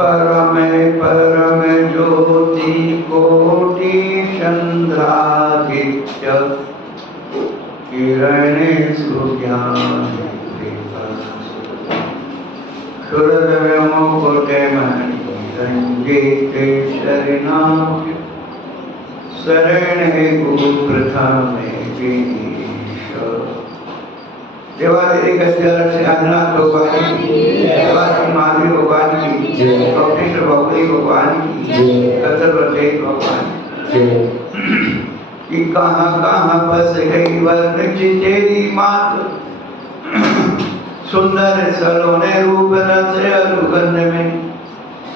परम ज्योति कोटि चंद्रादित्य किरणे सुज्ञान सूर्य मुकुटमणि रंजित शरणाम शरण गुरु प्रथम विनीश। देवादेवी गद्यार से आदिनाथ भगवान की, देवादेवी माधवी भगवान की, डॉक्टर भगवती भगवान की, कतरवते भगवान कि कहाँ कहाँ बस गई वर्ण तेरी मात, सुंदर सलोने रूप रस अनुगंध में,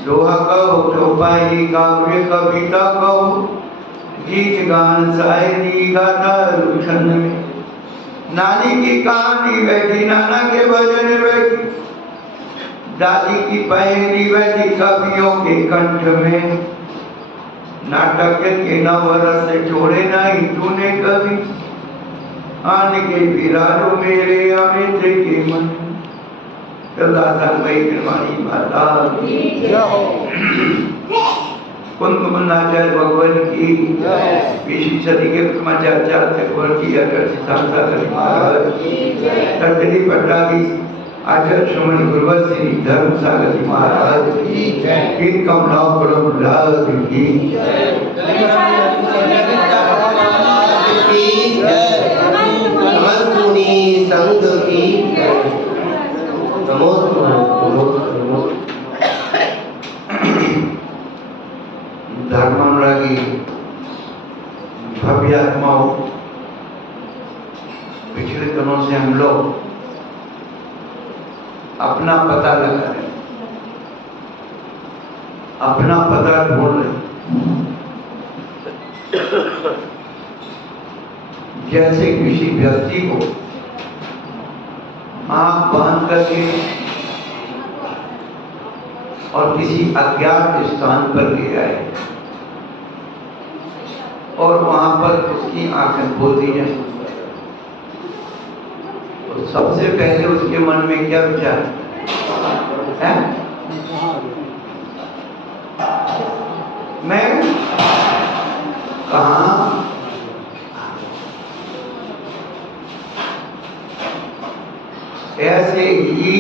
दोहा कहो चौपाई काव्य कविता कहो, गीत गान शायरी गाथा छंद में। नानी की कहानी बैठी नाना के भजन बैठी, दादी की पहेली बैठी कवियों के कंठ में। नाटक के नवरस छोड़े नहीं तूने कभी, आन के विराजो मेरे अमित के मन। निर्माणी माता कुंदमनाचार्य भगवान की, 20वीं सदी के प्रथमाचार्य चक्रवर्ती आचार्य महाराज की, पट्टाधीश आचार्य श्रमण गुरुवर श्री धर्मसागर जी महाराज की, कमलाओं प्रभुलाल की, संघ की धर्मानुरागी भव्य आत्माओं, पिछले दिनों से हम लोग अपना पता लगा रहे, अपना पता ढूंढ रहे। जैसे किसी व्यक्ति को आंख बांध करके और किसी अज्ञात स्थान पर ले आए और वहां पर उसकी आंखें खोल दी जाए, तो सबसे पहले उसके मन में क्या विचार है? मैं कहाँ? ऐसे ही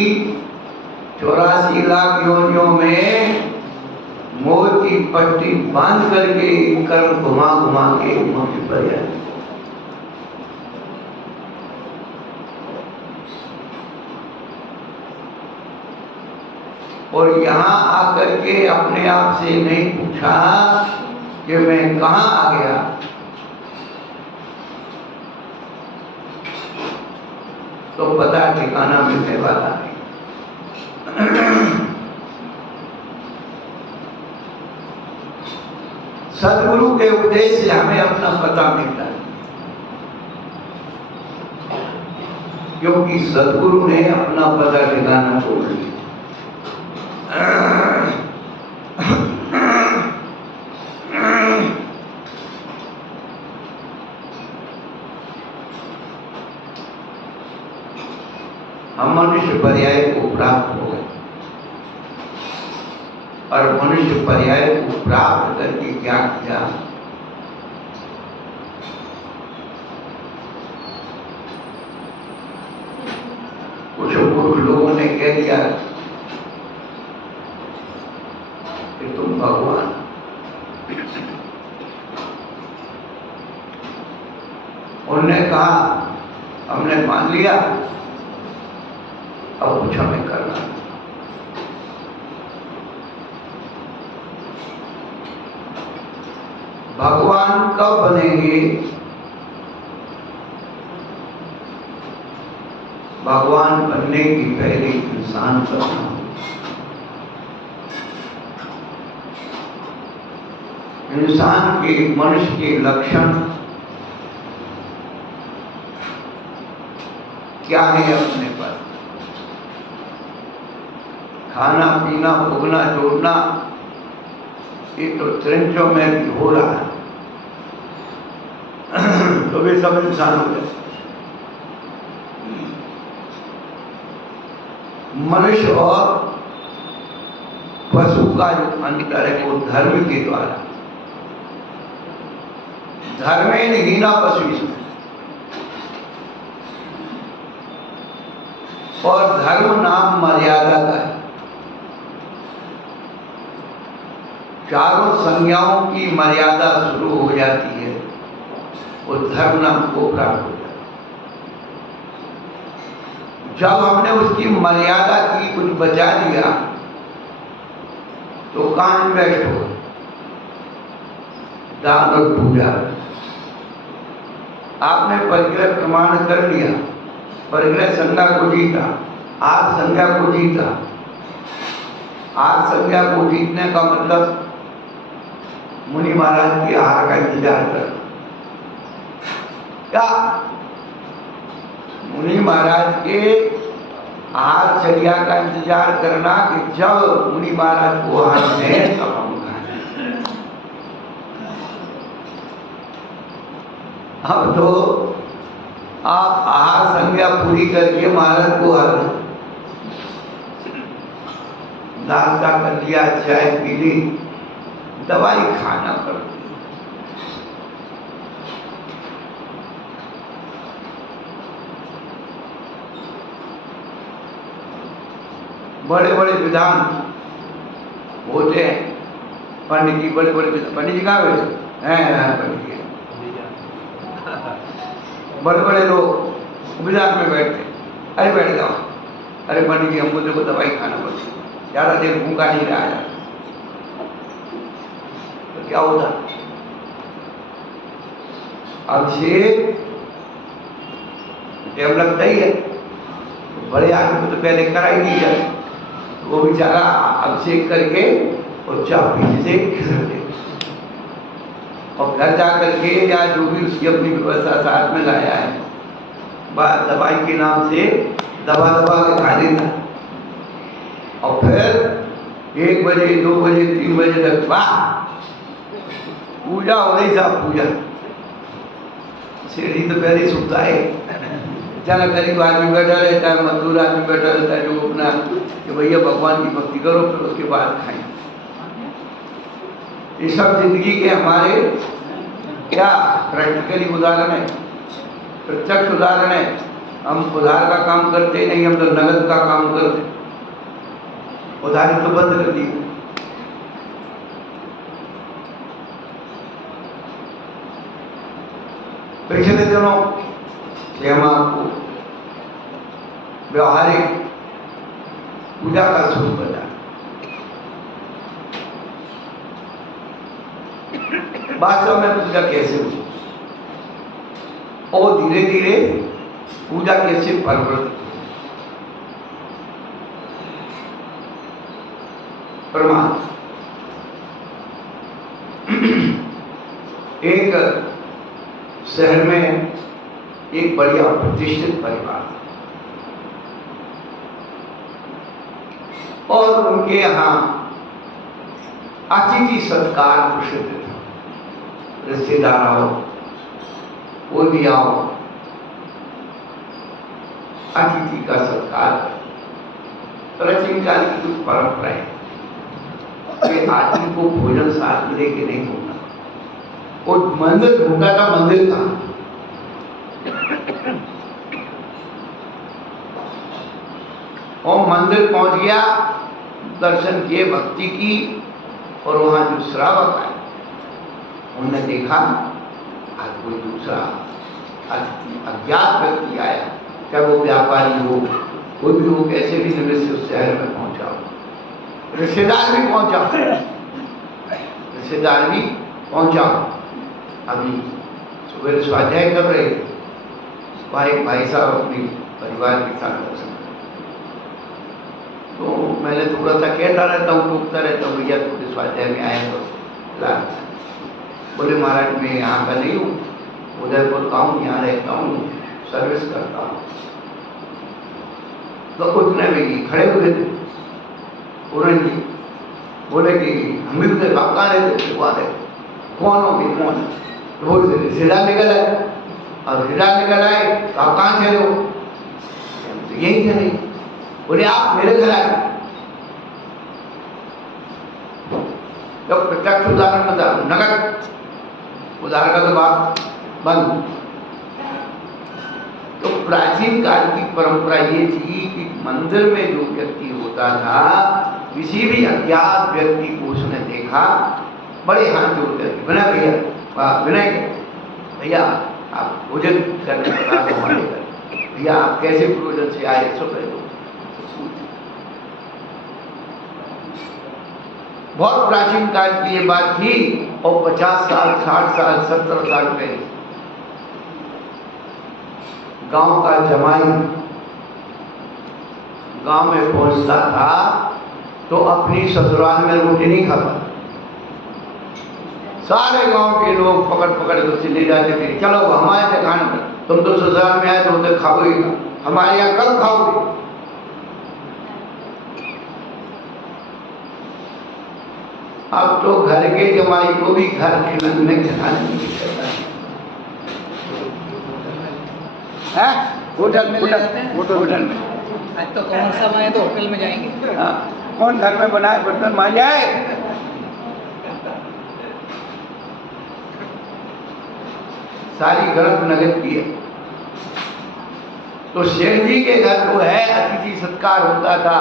84 लाख योनियों में मोती पट्टी बांध करके कर्म घुमा घुमा के मोक्ष पर जाए। और यहाँ आकर के अपने आप से नहीं पूछा कि मैं कहाँ आ गया, तो पता ठिकाना मिलने वाला नहीं। सदगुरु के उपदेश से हमें अपना पता मिलता है, क्योंकि सदगुरु ने अपना पता ठिकाना छोड़ दिया। हम मनुष्य पर्याय को प्राप्त हो गए, और मनुष्य पर्याय को प्राप्त करके क्या किया? कुछ मूर्ख लोगों ने कह दिया कि तुम भगवान। उन्होंने कहा हमने मान लिया, अब कुछ हमें करना। भगवान कब बनेंगे? भगवान बनने की पहले इंसान बनना। इंसान के, मनुष्य के लक्षण क्या है अपने पर? खाना पीना उगना जोड़ना, ये तो त्रिंचों में भी हो रहा है, तो वे सब इंसान हो गए। मनुष्य और पशु का जो अंतर है वो धर्म के द्वारा, धर्मेण हीना पशु, और धर्म नाम मर्यादा का है। चारों संज्ञाओं की मर्यादा शुरू हो जाती है, वो धर्म नाम को प्राप्त हो जाता है। जब हमने उसकी मर्यादा की, कुछ बचा दिया, तो कहाँ इन्वेस्ट हो? दान और पूजा। आपने परिग्रह प्रमाण कर लिया, परिग्रह संज्ञा को जीता, आर संज्ञा को जीता। आर संज्ञा को जीतने का मतलब मुनि महाराज की आहार का इंतजार कर। क्या मुनि महाराज के आहार चर्या का इंतजार करना कि जब मुनि महाराज को आहार दें तब हम खाएं। अब तो आप आहार संज्ञा पूरी करके महाराज को आहार नाश्ता कर लिया, चाय पी ली, दवाई खाना पड़ती। बड़े बड़े विधान होते हैं, पंडित जी बड़े बड़े पंडित जी कहाँ बैठे हैं? पंडित जी बड़े बड़े लोग विधान में बैठते, अरे बैठ जाओ, अरे पंडित जी हमको देखो दवाई खाना पड़ती, ज़्यादा देर भूखा नहीं रहा जाता। तो क्या होता? अभिषेक टाइम लगता ही है, बड़े आदमी को तो पहले करा ही नहीं जाता, वो बेचारा अभिषेक करके और चाबी से खिसक दे, और घर जा करके या जो भी उसकी अपनी व्यवस्था साथ में लाया है, दवाई के नाम से दबा दबा के खा देता। और फिर 1 बजे 2 बजे 3 बजे तक वाह पूजा हो रही, साहब पूजा। सीढ़ी तो पहले सुखता है, चला गरीब आदमी बैठा रहता है, मजदूर आदमी बैठा रहता है, जो अपना कि भैया भगवान की भक्ति करो, फिर उसके बाद खाएं। ये सब जिंदगी के हमारे क्या प्रैक्टिकली उदाहरण है, प्रत्यक्ष उदाहरण है। हम उधार का काम करते नहीं, हम तो नगद का काम करते। उधारी तो बंद कर दी। पिछले दिनों से हम आपको व्यवहारिक पूजा का स्वरूप बताया। वास्तव में पूजा कैसे हुई और धीरे धीरे पूजा कैसे परिवर्तित हुई। प्रमाण एक शहर में एक बढ़िया प्रतिष्ठित परिवार और उनके यहाँ अतिथि सत्कार प्रसिद्ध था। रिश्तेदार आओ, कोई भी आओ, अतिथि का सत्कार। प्राचीन काल की कुछ परंपरा है कि आदमी को भोजन साथ में लेके नहीं होना। और मंदिर ढूंढा था, मंदिर था और मंदिर पहुंच गया, दर्शन किए, भक्ति की, और वहां जो श्रावक आए उन्होंने देखा आज कोई दूसरा अज्ञात व्यक्ति आया, चाहे वो व्यापारी हो, कोई भी हो, कैसे भी निमित्त से उस शहर में पहुंचा हो। रिश्तेदार भी पहुंचा, रिश्तेदार भी पहुंचा। अभी सुबह स्वाध्याय कर रहे थे, वहाँ एक भाई साहब अपने परिवार के साथ दर्शन कर। तो मैंने थोड़ा सा कहता रहता हूँ, टोकता रहता हूँ, भैया थोड़े स्वाध्याय में आए तो ला। बोले महाराज मैं यहाँ का नहीं हूँ, उदयपुर का हूँ, यहाँ रहता हूँ, सर्विस करता हूँ। तो उठने में खड़े हुए थे पूरन जी, बोले कि हम भी उधर आप कहाँ रहते? कौन हो भी कौन? तो वो रिश्तेदार निकल आए, और रिश्तेदार निकल आए तो आप कहाँ से हो? यही थे नहीं। बोले आप मेरे घर आए। प्रत्यक्ष उदाहरण बता रहा हूं, नगद उदाहरण का तो बात बंद। तो प्राचीन काल की परंपरा ये थी कि मंदिर में जो व्यक्ति होता था, किसी भी अज्ञात व्यक्ति को उसने देखा, बड़े हाथ जोड़ करके विनय भैया, विनय भैया आप भोजन करने का हमारे घर, भैया आप कैसे भोजन से आए, सब लोग बहुत प्राचीन काल की ये बात थी। और 50 साल 60 साल 70 साल पहले गांव का जमाई गांव में पहुंचता था तो अपनी ससुराल में रोटी नहीं खाता, सारे गांव के लोग पकड़ पकड़ कर उसे ले जाते थे, चलो हमारे से खाना, तुम तो ससुराल में आए तो उधर खाओगे, हमारे यहाँ कब खाओगे। अब तो घर के जमाई को भी घर खिलाने नहीं करता है, होटल में ले जाते हैं, होटल में। आज तो कौन सा आए तो होटल में जाएंगे। हाँ, कौन घर में बनाए बर्तन मांज जाए। सारी गलत नगद की है। तो शेर जी के घर जो है अतिथि सत्कार होता था,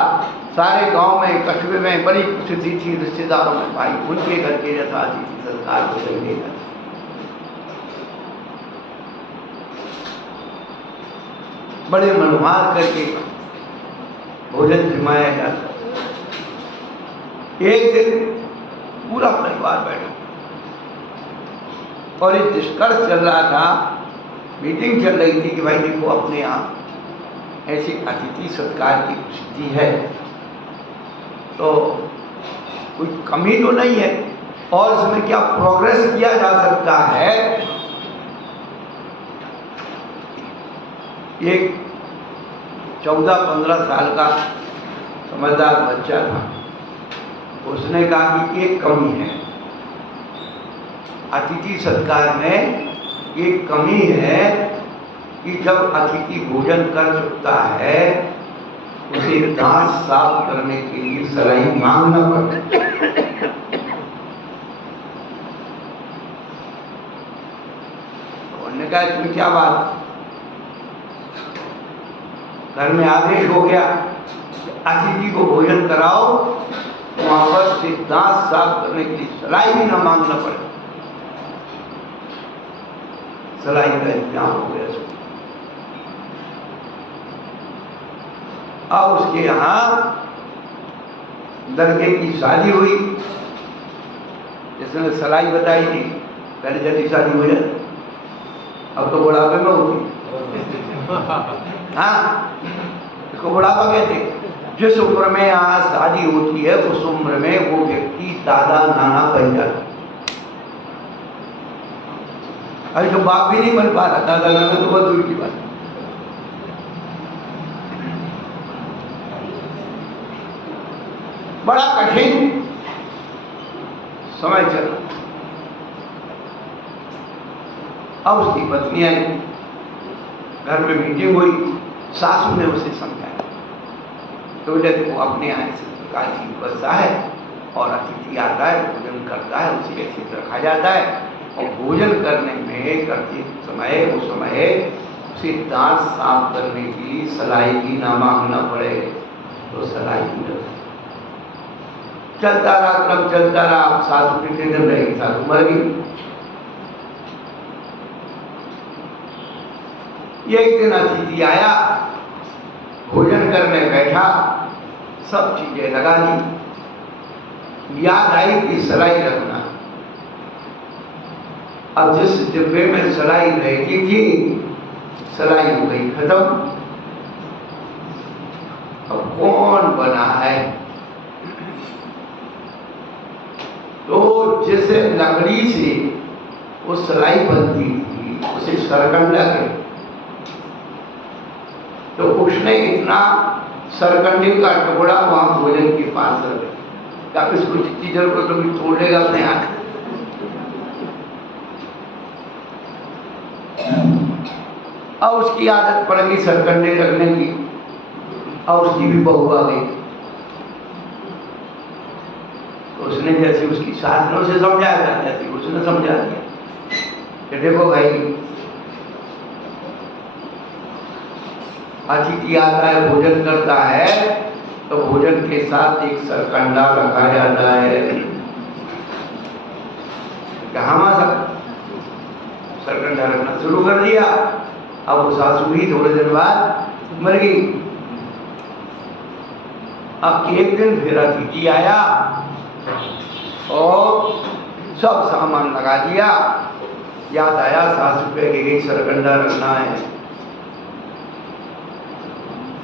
सारे गांव में कस्बे में बड़ी प्रसिद्धि थी, रिश्तेदारों में भाई उनके घर के जैसा अतिथि सत्कार हो जाएगा। बड़े मनोहार करके भोजन जमाया जाता। एक दिन पूरा परिवार बैठा और एक डिस्कस चल रहा था, मीटिंग चल रही थी कि भाई देखो अपने यहाँ ऐसी अतिथि सत्कार की प्रसिद्धि है, तो कोई कमी तो नहीं है और इसमें क्या प्रोग्रेस किया जा सकता है। एक 14-15 साल का समझदार बच्चा था, उसने कहा कि एक कमी है अतिथि सत्कार में, एक कमी है कि जब अतिथि भोजन कर चुकता है उसे दांत साफ करने के लिए सलाई मांगना पड़ता है। उन्होंने कहा इसमें क्या बात, घर में आदेश हो गया अतिथि को भोजन कराओ, वहां पर से दांत साफ करने के लिए सलाई भी ना मांगना पड़े। सलाई का इंतजाम हो गया। अब उसके यहाँ लड़के की शादी हुई, जिसने सलाई बताई थी, पहले जल्दी शादी हो जाए, अब तो बुढ़ापे में होती। हाँ, इसको बुढ़ापा कहते। जिस उम्र में यहाँ शादी होती है उस उम्र में वो व्यक्ति दादा नाना बन जाता। अभी तो बाप भी नहीं बन पा रहा, दादा नाना तो बहुत दूर की बात। बड़ा कठिन समय चल रहा। अब उसकी पत्नी आई, घर में मीटिंग हुई, सासू ने उसे समझाया तो देखो अपने यहाँ इस प्रकार की व्यवस्था है और अतिथि आता है भोजन करता है उसे ऐसे रखा जाता है, और भोजन करने में करते समय उस समय उसे दांत साफ करने की सलाई भी ना मांगना पड़े, तो सलाई भी चलता रहा, क्रम चलता रहा। सासू कितने दिन रहेगी, सासू मर गई। एक दिन अतिथि आया, भोजन करने बैठा, सब चीजें लगा ली, याद आई कि सलाई रखना। अब जिस डिब्बे में सलाई रहती थी सलाई हो गई खत्म। अब कौन बना है, तो जिस लकड़ी से वो सलाई बनती थी उसे सरकंडा कहते, तो उसने इतना सरकंडे का टुकड़ा वहां भोजन के पास रख दिया, इसको जितनी जरूरत होगी तोड़ लेगा अपने हाथ। अब उसकी आदत पड़ गई सरकंडे रखने की, और उसकी भी बहू आ गई, तो उसने जैसे उसकी सास ने उसे समझाया था, जैसे उसने समझा दिया कि देखो भाई, अतिथि आता है, भोजन करता है, तो भोजन के साथ एक सरकंडा रखा जाता है। कहाँ सरकंडा रखना शुरू कर दिया। अब वो सासू भी थोड़े दिन बाद मर गई। अब एक दिन फिर अतिथि आया और सब सामान लगा दिया। याद आया सासू पे कि सरकंडा रखना है,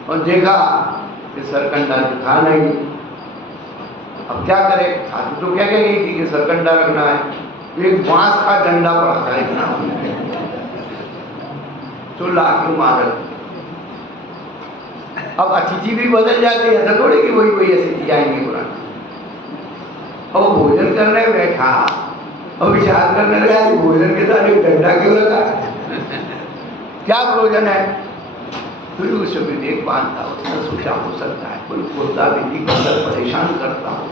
और देखा कि सरकंडा था नहीं। अब क्या करे, सासू तो क्या कह गई थी कि सरकंडा रखना है। एक बांस का डंडा पड़ा था इतना, तो लाके मार। अब अतिथि भी बदल जाते हैं, ऐसा थोड़ी कि वही वही अतिथि आएंगे पुराने। अब वो भोजन करने बैठा और विचार करने लगा कि भोजन के साथ एक डंडा क्यों रखा, क्या प्रयोजन है। फिर उस विवेक बांधता, उसने सोचा हो सकता है कोई कुर्ता बिल्ली को परेशान करता हो,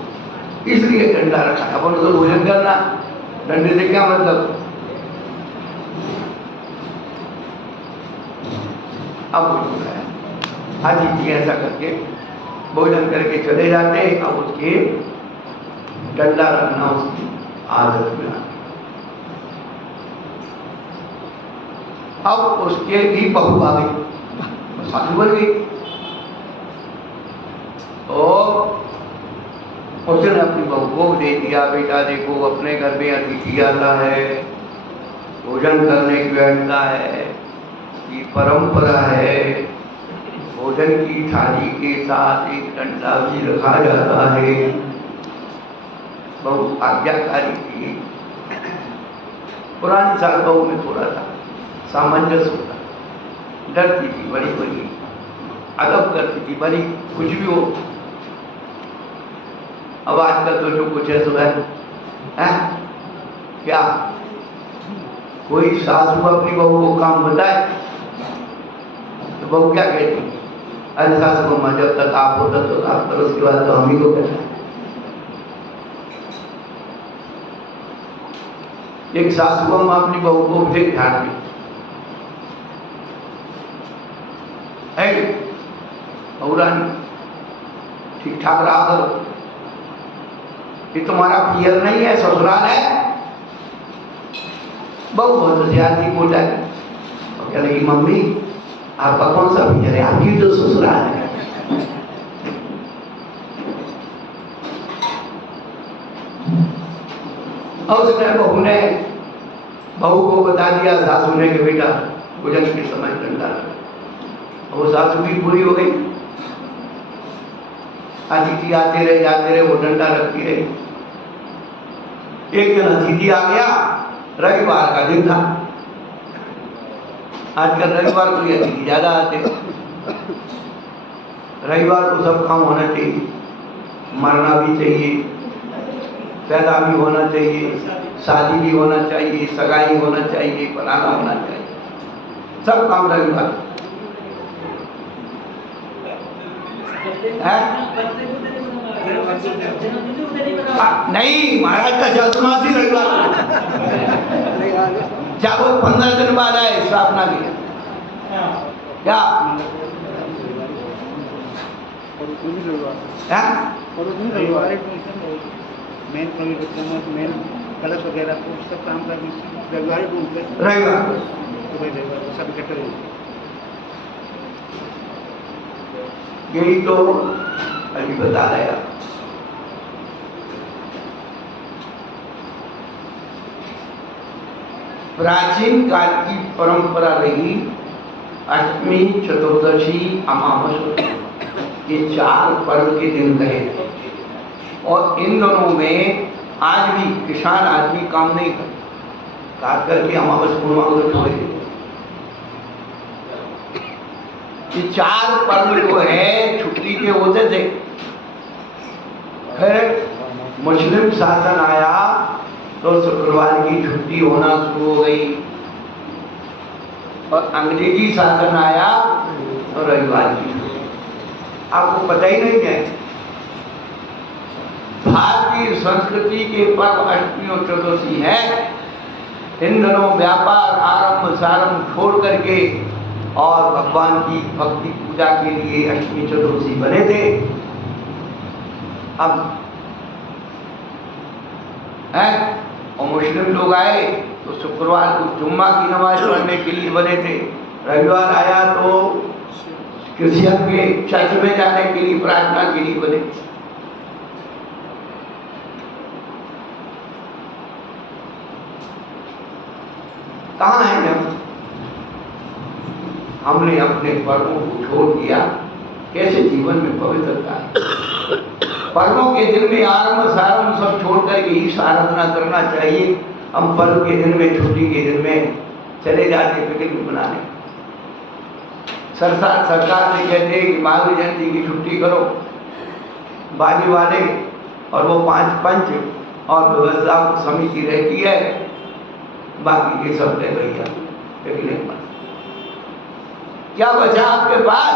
इसलिए डंडा रखा। अपन तो भोजन करना, डंडे से क्या मतलब। अब अतिथि ऐसा करके भोजन करके चले जाते। अब उसके डंडा रखना उसकी आदत में आ। अब उसके भी बहू आ गई, सासू बन गई, और उसने अपनी बहू को दे दिया, बेटा देखो अपने घर में अतिथि आता है, भोजन करने की बैठता है, ये परंपरा है, भोजन की थाली के साथ एक डंडा भी रखा जाता है। बहू आज्ञाकारी थी। पुरानी साल बहू में थोड़ा सा सामंजस्य होता, डरती थी, बड़ी बड़ी अदब करती थी, बड़ी कुछ भी हो। अब आजकल तो जो कुछ है सो है क्या, कोई सासू अपनी बहू को काम बताए तो बहू क्या कहती, अरे सासू को जब तक आप हो तब तक आप करो, उसके बाद तो हम ही को कहना। एक सासू को अपनी बहू को फिर ध्यान दी ठीक ठाक रहा करो, ये तुम्हारा पियर नहीं है, ससुराल है। बहू बहुत होशियार थी, बोला और कह लगी मम्मी आपका कौन सा पियर है, आपकी तो ससुराल है। और उसने बहू को बता दिया सासू ने कि बेटा भोजन के समय डंडा, वो सासू भी पूरी हो गई। अतिथि आते रहे जाते रहे, वो डंडा रखती रही। एक दिन अतिथि आ गया, रविवार का दिन था। आजकल रविवार को ही अतिथि ज्यादा आते, रविवार को सब काम होना चाहिए, मरना भी चाहिए, पैदा भी होना चाहिए, शादी भी होना चाहिए, सगाई होना चाहिए, फलाना होना चाहिए, सब काम रविवार नहीं। महाराज का चतुर्मासी रविवार, जब वो 15 दिन बाद आए स्थापना की क्या मेन कलश वगैरह सब काम करने रविवार सब इकट्ठे हो। यही तो अभी बता रहा। प्राचीन काल की परंपरा रही, अष्टमी, चतुर्दशी, अमावस, ये 4 पर्व के दिन रहे, और इन दोनों में आज भी किसान आदमी काम नहीं करता, खास करके अमावस पूर्णिमा को। ये 4 पर्व जो है छुट्टी के होते थे। फिर मुस्लिम शासन आया तो शुक्रवार की छुट्टी होना शुरू हो गई, और अंग्रेजी शासन आया तो रविवार की छुट्टी। आपको पता ही नहीं है, भारतीय संस्कृति के पर्व अष्टमी और चतुर्दशी है। इन दिनों व्यापार आरंभ सारंभ छोड़ करके और भगवान की भक्ति पूजा के लिए अष्टमी चतुर्दशी बने थे। अब है और मुस्लिम लोग आए तो शुक्रवार को जुम्मा की नमाज पढ़ने के लिए बने थे। रविवार आया तो क्रिश्चियन के चर्च में जाने के लिए प्रार्थना के लिए बने। कहाँ है जब हमने अपने पर्वों को छोड़ दिया? कैसे जीवन में पवित्रता है? पर्वों के दिन में आरंभ सारंभ सब छोड़ करके ईश आराधना करना चाहिए। हम पर्व के दिन में, छुट्टी के दिन में चले जाते पिकनिक मनाने। सरकार से कहते हैं कि महावीर जयंती की छुट्टी करो, बाजी वाले और वो 5 पंच और व्यवस्था समिति रहती है, बाकी के सब दे भैया पिकनिक मना। क्या बचा आपके पास?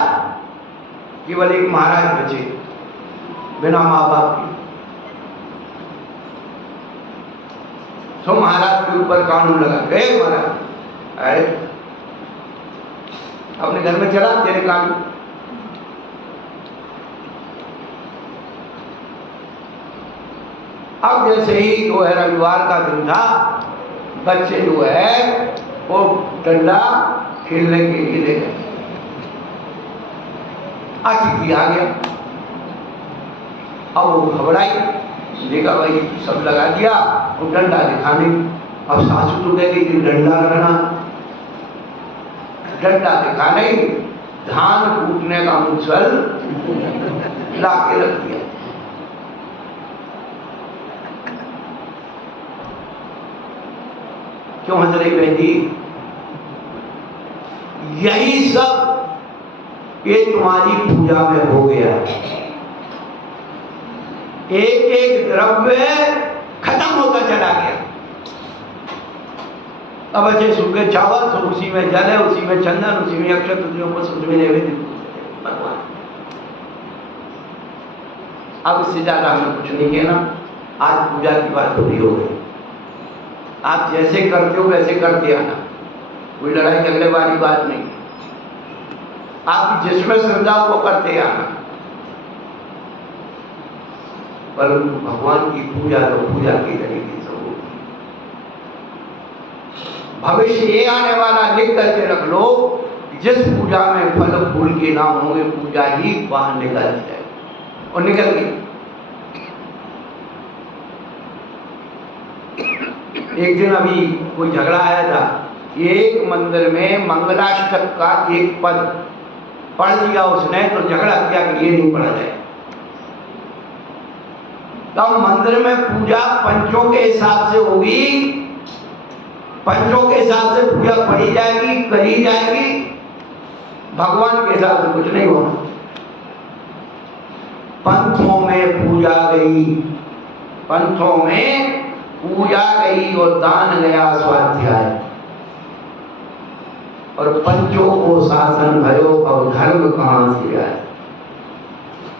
केवल एक महाराज बचे बिना माँ बाप के। तो महाराज के ऊपर कानून लगा, गए महाराज अरे अपने घर में चला तेरे कानून। अब जैसे ही जो है रविवार का दिन था, बच्चे जो है वो डंडा खेलने के लिए ले गए। अतिथि आ गया, अब वो घबराई, देखा भाई सब लगा दिया और डंडा दिखाने। अब सासू तो कह गई कि डंडा लगाना, डंडा दिखाने धान कूटने का मुसल ला के रख दिया। क्यों हंस रही बहन जी? यही सब ये तुम्हारी पूजा में हो गया। एक एक द्रव्य खत्म होता चला गया। अब अच्छे सूखे चावल, तो उसी में जल है, उसी में चंदन, उसी में अक्षत, उसी में नैवेद्य भगवान। अब इससे ज्यादा हमें कुछ नहीं कहना। आज पूजा की बात हो रही हो गई। आप जैसे करते हो वैसे करते आना, कोई लड़ाई झगड़े वाली बात नहीं। आप जिसमें श्रद्धा हो वो करते आना, परंतु भगवान की पूजा तो पूजा की तरीके से होगी। भविष्य ये आने वाला लिख करके रख लो, जिस पूजा में फल फूल के नाम होंगे, पूजा ही बाहर निकल जाए। और निकल गई। एक दिन अभी कोई झगड़ा आया था, एक मंदिर में मंगलाष्टक का एक पद पढ़ दिया उसने, तो झगड़ा किया कि ये नहीं पढ़ा जाए। तब मंदिर में पूजा पंचों के हिसाब से होगी, पंचों के हिसाब से पूजा पढ़ी जाएगी, करी जाएगी, भगवान के हिसाब से कुछ नहीं होना। पंथों में पूजा गई, पंथों में पूजा गई और दान गया स्वाध्याय, और पंचों को शासन भयो और धर्म कहां से आया?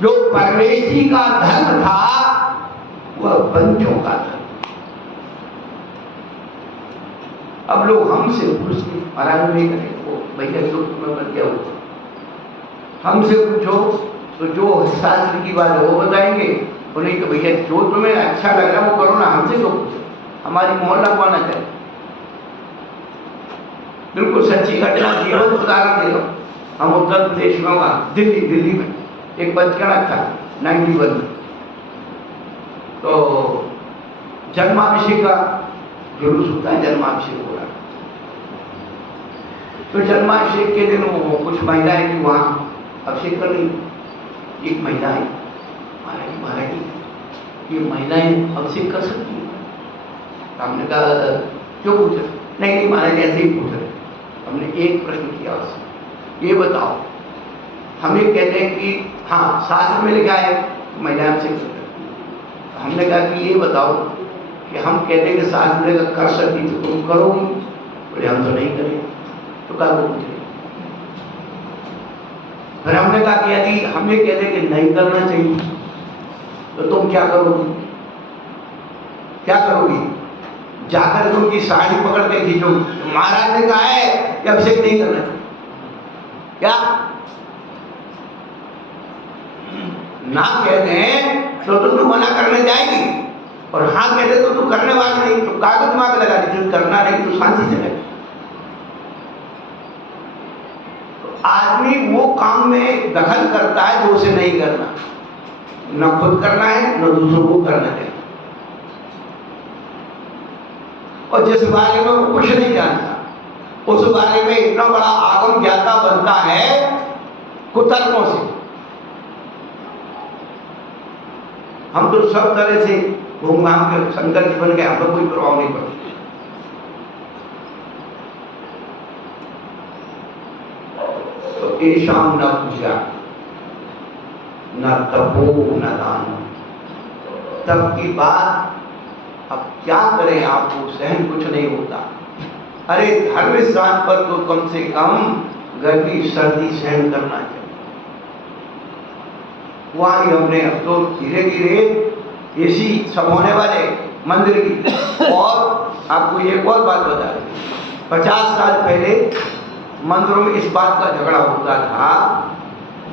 जो परमेश जी का धर्म था वह पंचों का धर्म। अब लोग हमसे पूछते, महाराज नहीं करें वो भैया जो तुम्हें बन गया हो, हमसे पूछो तो जो शास्त्र की बात है वो बताएंगे, तो नहीं तो भैया जो तुम्हें अच्छा लग रहा है वो करो ना, हमसे क्यों पूछो? हमारी मोहल्ला को आना चाहिए। बिल्कुल सच्ची घटना, जीवन उदाहरण दे दो। हम उत्तर प्रदेश में हुआ, दिल्ली में एक बचपना था 91 में, तो जन्माभिषेक का जुलूस होता है, जन्माभिषेक हो रहा। तो जन्माभिषेक के दिन वो कुछ महिलाएं थी वहाँ अभिषेक कर रही। एक महिला है, महाराज ये महिलाएं अभिषेक कर सकती हैं? हमने कहा क्यों पूछ रहे? नहीं महाराज ऐसे ही पूछ रहे। हमने एक प्रश्न किया उससे, ये बताओ, हम ये कहते हैं कि हाँ शास्त्र में लिखा है महिलाएं अभिषेक कर सकती हैं। हमने कहा कि ये बताओ कि हम कहते हैं कि शास्त्र में कर सकती तो तुम करोगी? बोले हम तो नहीं करें। तो क्या वो पूछ रहे? फिर हमने कहा कि यदि हम ये कहते हैं कि नहीं करना चाहिए, तो तुम क्या करोगी? क्या करोगी? जाकर उनकी साड़ी पकड़ के खींचो, महाराज ने कहा है कि अभिषेक नहीं करना, क्या ना कहते हैं तो तू मना करने जाएगी, और हाँ कहते तो तू करने वाली नहीं, तो कागज दिमाग लगा दी, करना नहीं तो शांति से रहे। तो आदमी वो काम में दखल करता है जो उसे नहीं करना, न खुद करना है न दूसरों को करना है, और जिस बारे में वो कुछ नहीं जानता उस बारे में इतना बड़ा आगम ज्ञाता बनता है कुतर्कों से। हम तो सब तरह से घूम घाम के शंकर जी बन गए, हम तो कोई प्रभाव नहीं पड़ता। तो ऐशाम न पूजा न तपो न दान, तब की बात अब क्या करें, आपको सहन कुछ नहीं होता। अरे धर्म स्थान पर तो कम से कम गर्मी सर्दी सहन करना चाहिए। वहाँ ही हमने अब तो धीरे धीरे एसी सब होने वाले मंदिर की। और आपको एक और बात बता दें, 50 साल पहले मंदिरों में इस बात का झगड़ा होता था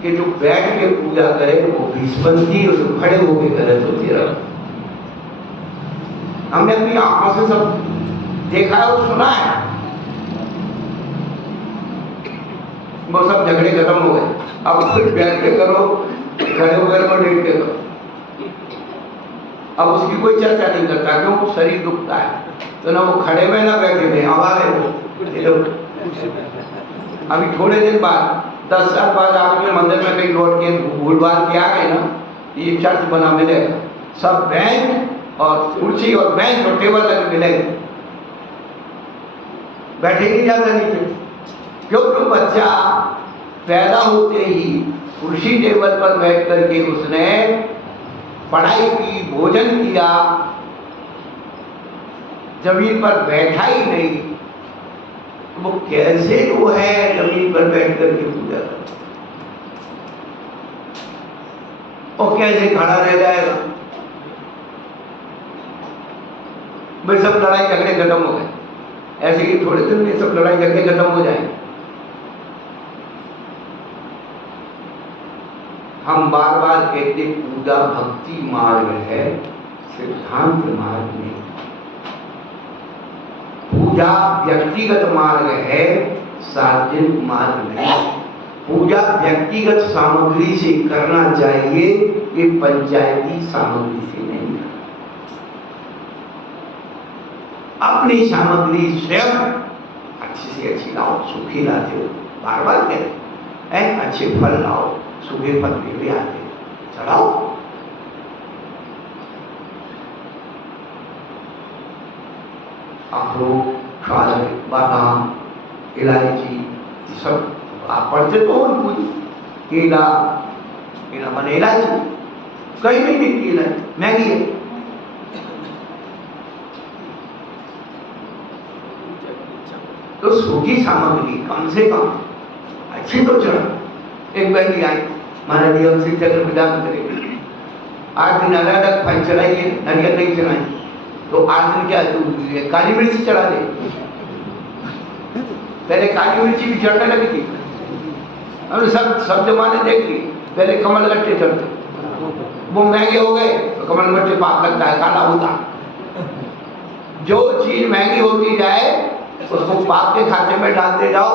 कि जो बैठ के पूजा करे वो भीष्मपंथी और जो खड़े होके करे तो तेरा। हमने अपनी आंखों से सब देखा है और सुना है, वो सब झगड़े खत्म हो गए। अब कुछ बैठ के करो, खड़े होकर को लेट के करो, अब उसकी कोई चर्चा नहीं करता, क्यों? शरीर दुखता है, तो ना वो खड़े में ना बैठे में हमारे वो। अभी थोड़े दिन बाद 10 साल बाद आपके मंदिर में कहीं लौट के भूल भाल के आ गए ना, ये चर्च बना मिलेगा, सब बेंच और कुर्सी और बेंच और टेबल लगे मिलेंगे, बैठे नहीं जाता नीचे। क्यों? तो बच्चा पैदा होते ही कुर्सी टेबल पर बैठ करके उसने पढ़ाई की, भोजन किया, जमीन पर बैठा ही नहीं, वो कैसे जो है जमीन पर बैठ करके पूजा कर, और कैसे खड़ा रह जाएगा? भाई सब लड़ाई झगड़े खत्म हो गए, ऐसे ही थोड़े दिन में सब लड़ाई झगड़े खत्म हो जाएंगे। हम बार बार कहते पूजा भक्ति मार्ग है, सिद्धांत मार्ग नहीं। पूजा व्यक्तिगत मार्ग है, सार्वजनिक मार्ग नहीं। पूजा व्यक्तिगत सामग्री से करना चाहिए, ये पंचायती सामग्री से नहीं। अपनी सामग्री स्वयं अच्छी से अच्छी लाओ, सुखी लाते हो, बार बार कहते हैं अच्छे फल लाओ, सूखे फल भी आते चढ़ाओ। अखरोट, खाद, बादाम, इलायची, सब आप पढ़ते तो हो, केला, केला माने इलायची, कहीं नहीं मिलती इलायची, महंगी है। तो सूखी सामग्री कम से कम अच्छी तो चढ़। एक बहनी आई, महाराज जी हमसे चक्र प्रदान करेंगे, 8 दिन अलग अलग फल चढ़ाइए, नारियल नहीं चढ़ाई, तो 8 दिन क्या काली मिर्ची चढ़ा दे। पहले काली मिर्ची भी चढ़ने लगी थी, हमने सब जमाने देख ली। पहले कमल गट्टे चढ़ते, वो महंगे हो गए तो कमल गट्टे पाप लगता है, काला होता। जो चीज महंगी होती जाए उसको पाप के खाते में डालते जाओ।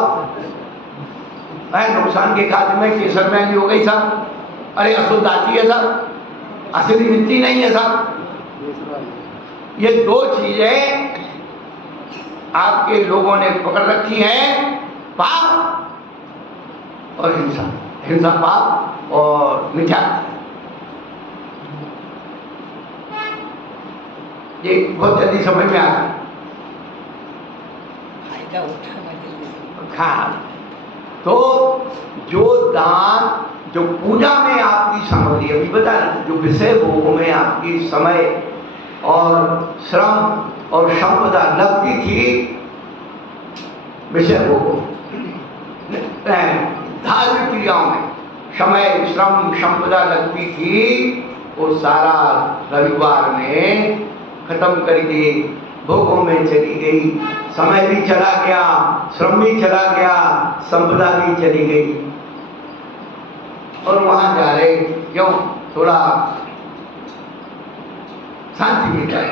नुकसान के खाते में केसर महंगी हो गई साहब, अरे अशुद्ध आती है साहब, असली मिलती नहीं है साहब। ये 2 चीजें आपके लोगों ने पकड़ रखी हैं, पाप और हिंसा। हिंसा पाप और मिथ्या, ये बहुत जल्दी समझ में आ गया। हाँ, तो जो दान, जो पूजा में आपकी सामग्री, अभी बता रहे, जो विषय भोग में आपकी समय और श्रम और संपदा लगती थी, विषय भोग धार्मिक क्रियाओं में समय, श्रम, संपदा लगती थी, वो सारा रविवार में खत्म करके भोगों में चली गई। समय भी चला गया, श्रम भी चला गया, संपदा भी चली गई। और वहां जा रहे क्यों? थोड़ा शांति मिल जाए।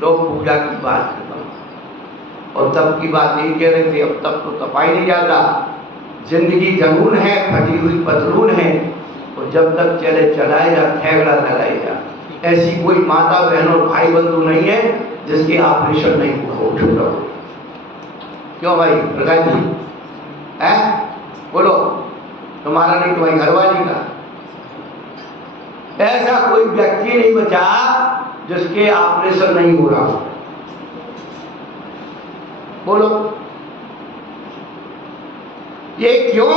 लोग पूजा की बात करता, और तब की बात नहीं कह रहे थे। अब तब तो तपाई नहीं जाता, जिंदगी जनून है, फटी हुई पतलून है, और जब तक चले चलाएगा, ठेगड़ा लगाएगा। ऐसी कोई माता बहन और भाई बंधु नहीं है जिसके ऑपरेशन नहीं हुआ हो, छूटा हो। क्यों भाई प्रकाश जी, है बोलो, तुम्हारा नहीं, तुम्हारी घरवाली का। ऐसा कोई व्यक्ति नहीं बचा जिसके ऑपरेशन नहीं हो रहा हो, बोलो। ये क्यों?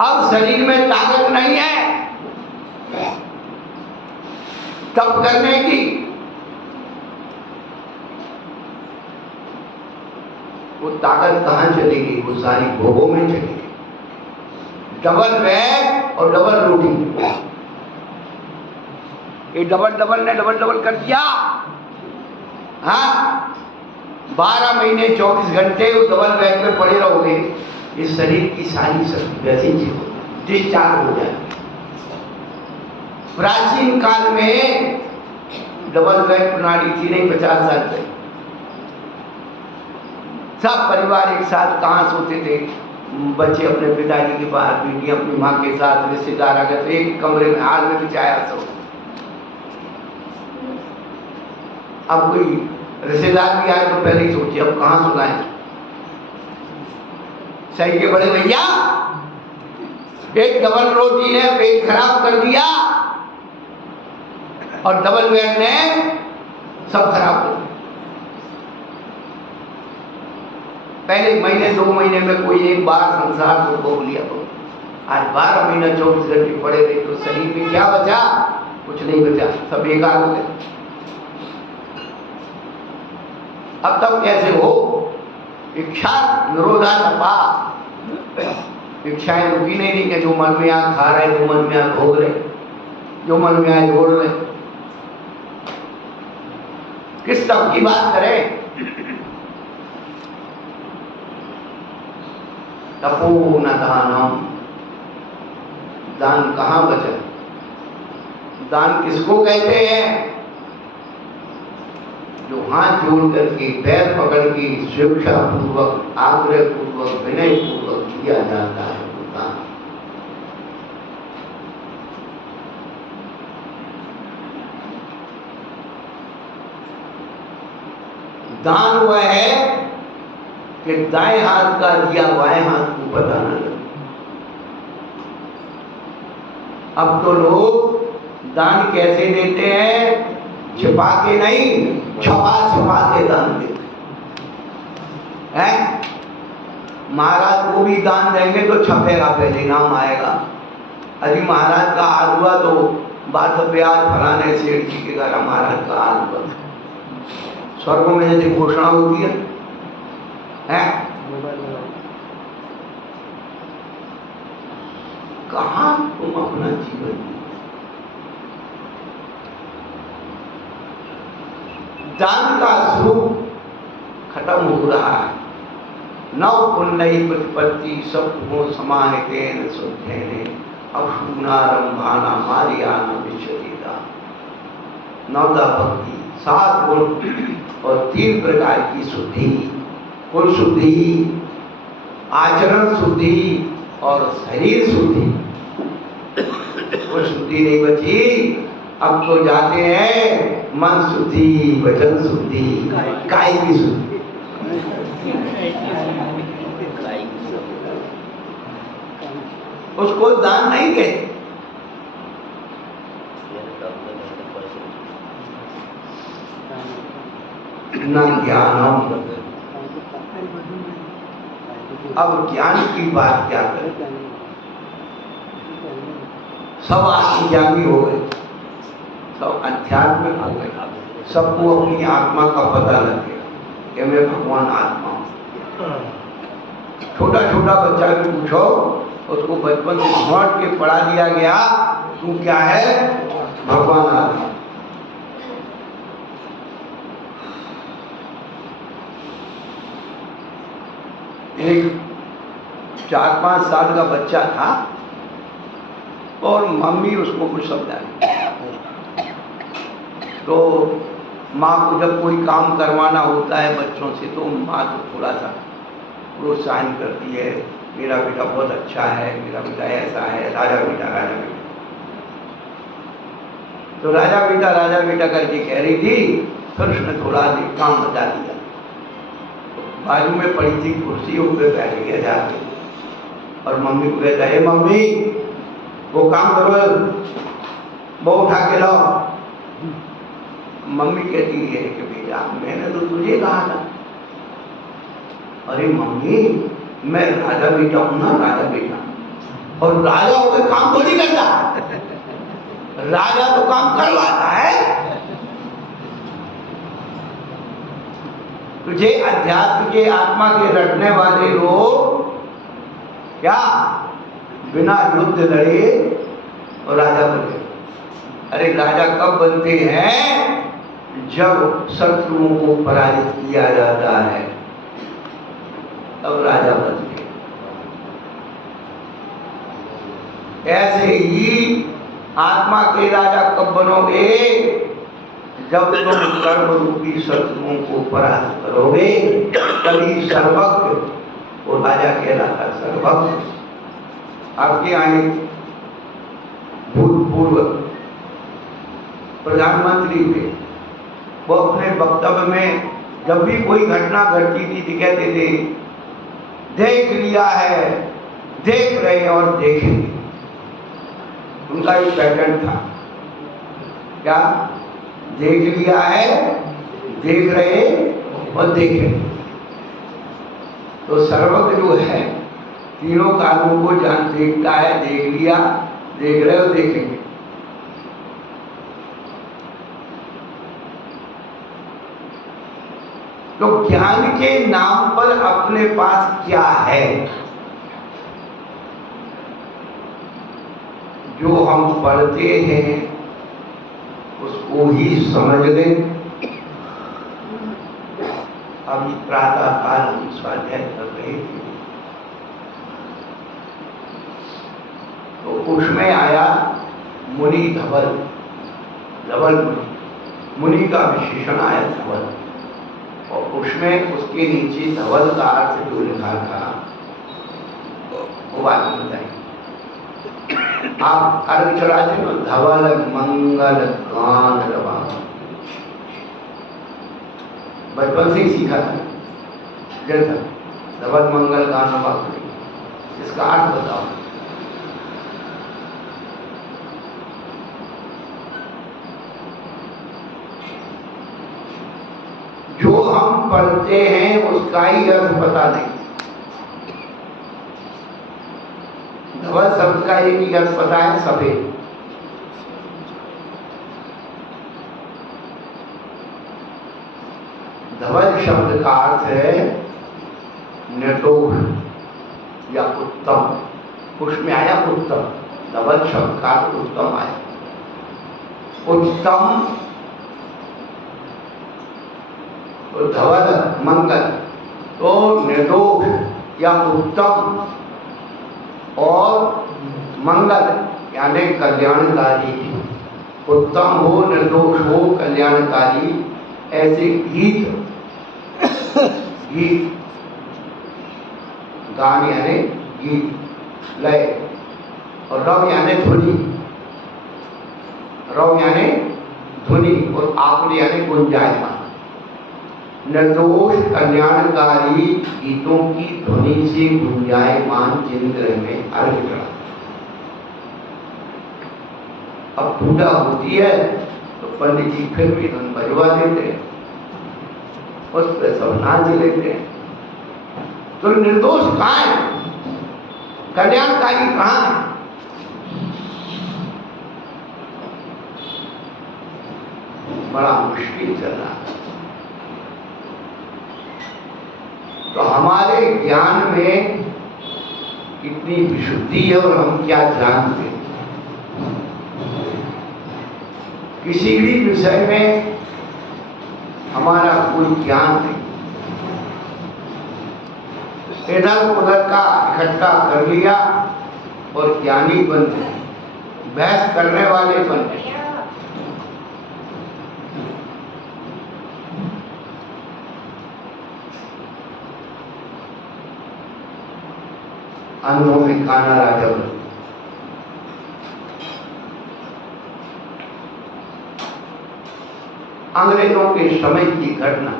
अब शरीर में ताकत नहीं है तप करने की। वो ताकत कहां चलेगी? वो सारी भोगों में चलेगी। डबल बैग और डबल रोटी, ये डबल डबल ने डबल डबल कर दिया। हाँ, 12 महीने 24 घंटे वो डबल बैग में पड़े रहोगे, इस शरीर की सारी शक्ति वैसी डिस्चार्ज हो जाए। प्राचीन काल में डबल बैग प्रणाली थी नहीं, 50 साल पहले सब परिवार एक साथ कहाँ सोते थे? बच्चे अपने पिताजी के पास, बेटी अपनी माँ के साथ, रिश्तेदार आ गए तो एक कमरे में हाल में बिछाया सब। अब कोई रिश्तेदार भी आए तो पहले ही सोचिए अब कहाँ सुनाए। सही के बड़े भैया, एक डबल रोटी ने पेट खराब कर दिया और डबल बेड ने सब खराब कर दिया। पहले महीने 2 महीने में कोई एक बार संसार को भोग लिया तो आज 12 महीना 24 घंटे पड़े रहे तो शरीर में क्या बचा? कुछ नहीं बचा, सब बेकार हो गए। अब तब कैसे हो? इच्छा निरोधा तपा, इच्छाएं रुकी नहीं रही कि जो मन में आ खा रहे, जो मन में आ भोग रहे, जो मन में आए जोड़ रहे। किस तप की बात करें? तपो न दानम, दान कहाँ बचा? दान किसको कहते हैं? जो हाथ जोड़ करके, पैर पकड़ के, शिक्षा पूर्वक, आग्रह पूर्वक, विनय पूर्वक किया जाता है वो दान। दान वह है कि दाएं हाथ का दिया बाएं हाथ को पता न लगे। अब तो लोग दान कैसे देते हैं? छिपा के नहीं, छपा छपा के दान देते हैं। महाराज को भी दान देंगे तो छपेगा, पहले नाम आएगा। अभी महाराज का हाल हुआ तो बात ब्याज फलाने सेठ जी के घर महाराज का हाल हुआ। स्वर्ग में जैसे घोषणा होती है, कहां तुम अपना जीवन? दान का स्वरूप खत्म हो रहा है। नव पुण्य प्रतिपत्ति सब हो समाहितेन शुद्धेन अशुनारंभाना मारियाना विश्वजीता। नवदा भक्ति, 7 गुण और 3 प्रकार की शुद्धि, कुल शुद्धि, आचरण शुद्धि और शरीर शुद्धि। वो शुद्धि नहीं बची। अब तो जाते हैं मन शुद्धि, वचन शुद्धि, काय की शुद्धि। उसको दान नहीं कहते। न ज्ञानम। अब ज्ञान की बात क्या करें? सब आत्मज्ञानी हो गए, सब अध्यात्म हो गए, सबको अपनी आत्मा का पता लग गया कि मैं भगवान आत्मा हूं। छोटा बच्चा भी पूछो, उसको बचपन से घोंट के पढ़ा दिया गया तू क्या है, भगवान आदि। एक 4-5 साल का बच्चा था और मम्मी उसको कुछ समझा रही, तो माँ को जब कोई काम करवाना होता है बच्चों से तो माँ तो थोड़ा सा प्रोत्साहन करती है, मेरा बेटा बहुत अच्छा है, मेरा बेटा ऐसा है, राजा बेटा राजा बेटा। तो राजा बेटा करके कह रही थी, फिर उसने थोड़ा काम बता दिया। बाजू में पड़ी थी कुर्सी, उस पर बैठ गया जाके और मम्मी को कहता है, मम्मी वो काम करो, वो उठा के लाओ। मम्मी कहती है कि बेटा मैंने तो तुझे कहा था। अरे मम्मी मैं राजा बेटा हूं ना, राजा बेटा, और राजा होकर काम थोड़ी करता, राजा तो काम करवाता है। तुझे अध्यात्म के आत्मा के रटने वाले लोग क्या बिना युद्ध लड़े और राजा बने? अरे राजा कब बनते हैं? जब शत्रुओं को पराजित किया जाता है, तब राजा बनते। ऐसे ही आत्मा के राजा कब बनोगे? जब तुम कर्म रूपी शत्रुओं को परास्त करोगे, तभी सर्वज्ञ वो राजा कहलाता। सर्वज्ञ आपके यहाँ भूतपूर्व प्रधानमंत्री थे, वो अपने वक्तव्य में जब भी कोई घटना घटती थी तो कहते थे, देख लिया है, देख रहे हैं और देखेंगे। उनका एक पैटर्न था, क्या? देख लिया है, देख रहे और देखेंगे। तो सर्वज्ञ जो है तीनों कालों को जान देखता है, देख लिया, देख रहे और देखेंगे। तो ज्ञान के नाम पर अपने पास क्या है जो हम पढ़ते हैं उसको ही समझ लें। अभी प्रातः काल हम स्वाध्याय कर रहे थे तो उसमें आया मुनि धवल, धवल मुनि का विशेषण आया धवल, और उसमें उसके नीचे धवल का अर्थ जो लिखा था वो बात बताइए। आप अर्थ चलाते हो, धवल मंगल गान रवा, बचपन से ही सीखा था जैसा धवल मंगल गान रवा। इसका अर्थ बताओ। जो हम पढ़ते हैं उसका ही अर्थ पता नहीं। धवल शब्द का एक ही अर्थ पता है, सफेद। धवल शब्द का अर्थ है निर्दोष या उत्तम। उसमें आया उत्तम, धवल शब्द का उत्तम आया। उत्तम तो धवल मंगल, तो निर्दोष या उत्तम और मंगल यानी कल्याणकारी। उत्तम हो, निर्दोष हो, कल्याणकारी, ऐसे गीत, गीत गान यानी गीत, लय, और रव यानी ध्वनि, रव यानी ध्वनि, और आकुल यानी गुंजायमान। निर्दोष कल्याणकारी गीतों की ध्वनि से गुंजायमान जिंद्र में अर्घ चढ़ा। अब पूजा होती है तो पंडित जी फिर भी धुन बजवा देते हैं, उस पर सब नाच लेते हैं। तो निर्दोष कहाँ है, कल्याणकारी कहाँ है? बड़ा मुश्किल चल रहा है। तो हमारे ज्ञान में कितनी विशुद्धि है और हम क्या जानते हैं। किसी भी विषय में हमारा कोई ज्ञान नहीं, इधर उधर का इकट्ठा कर लिया और ज्ञानी बन गए, बहस करने वाले बन गए। अन्नों में खाना राजा बन। अंग्रेजों के समय की घटना।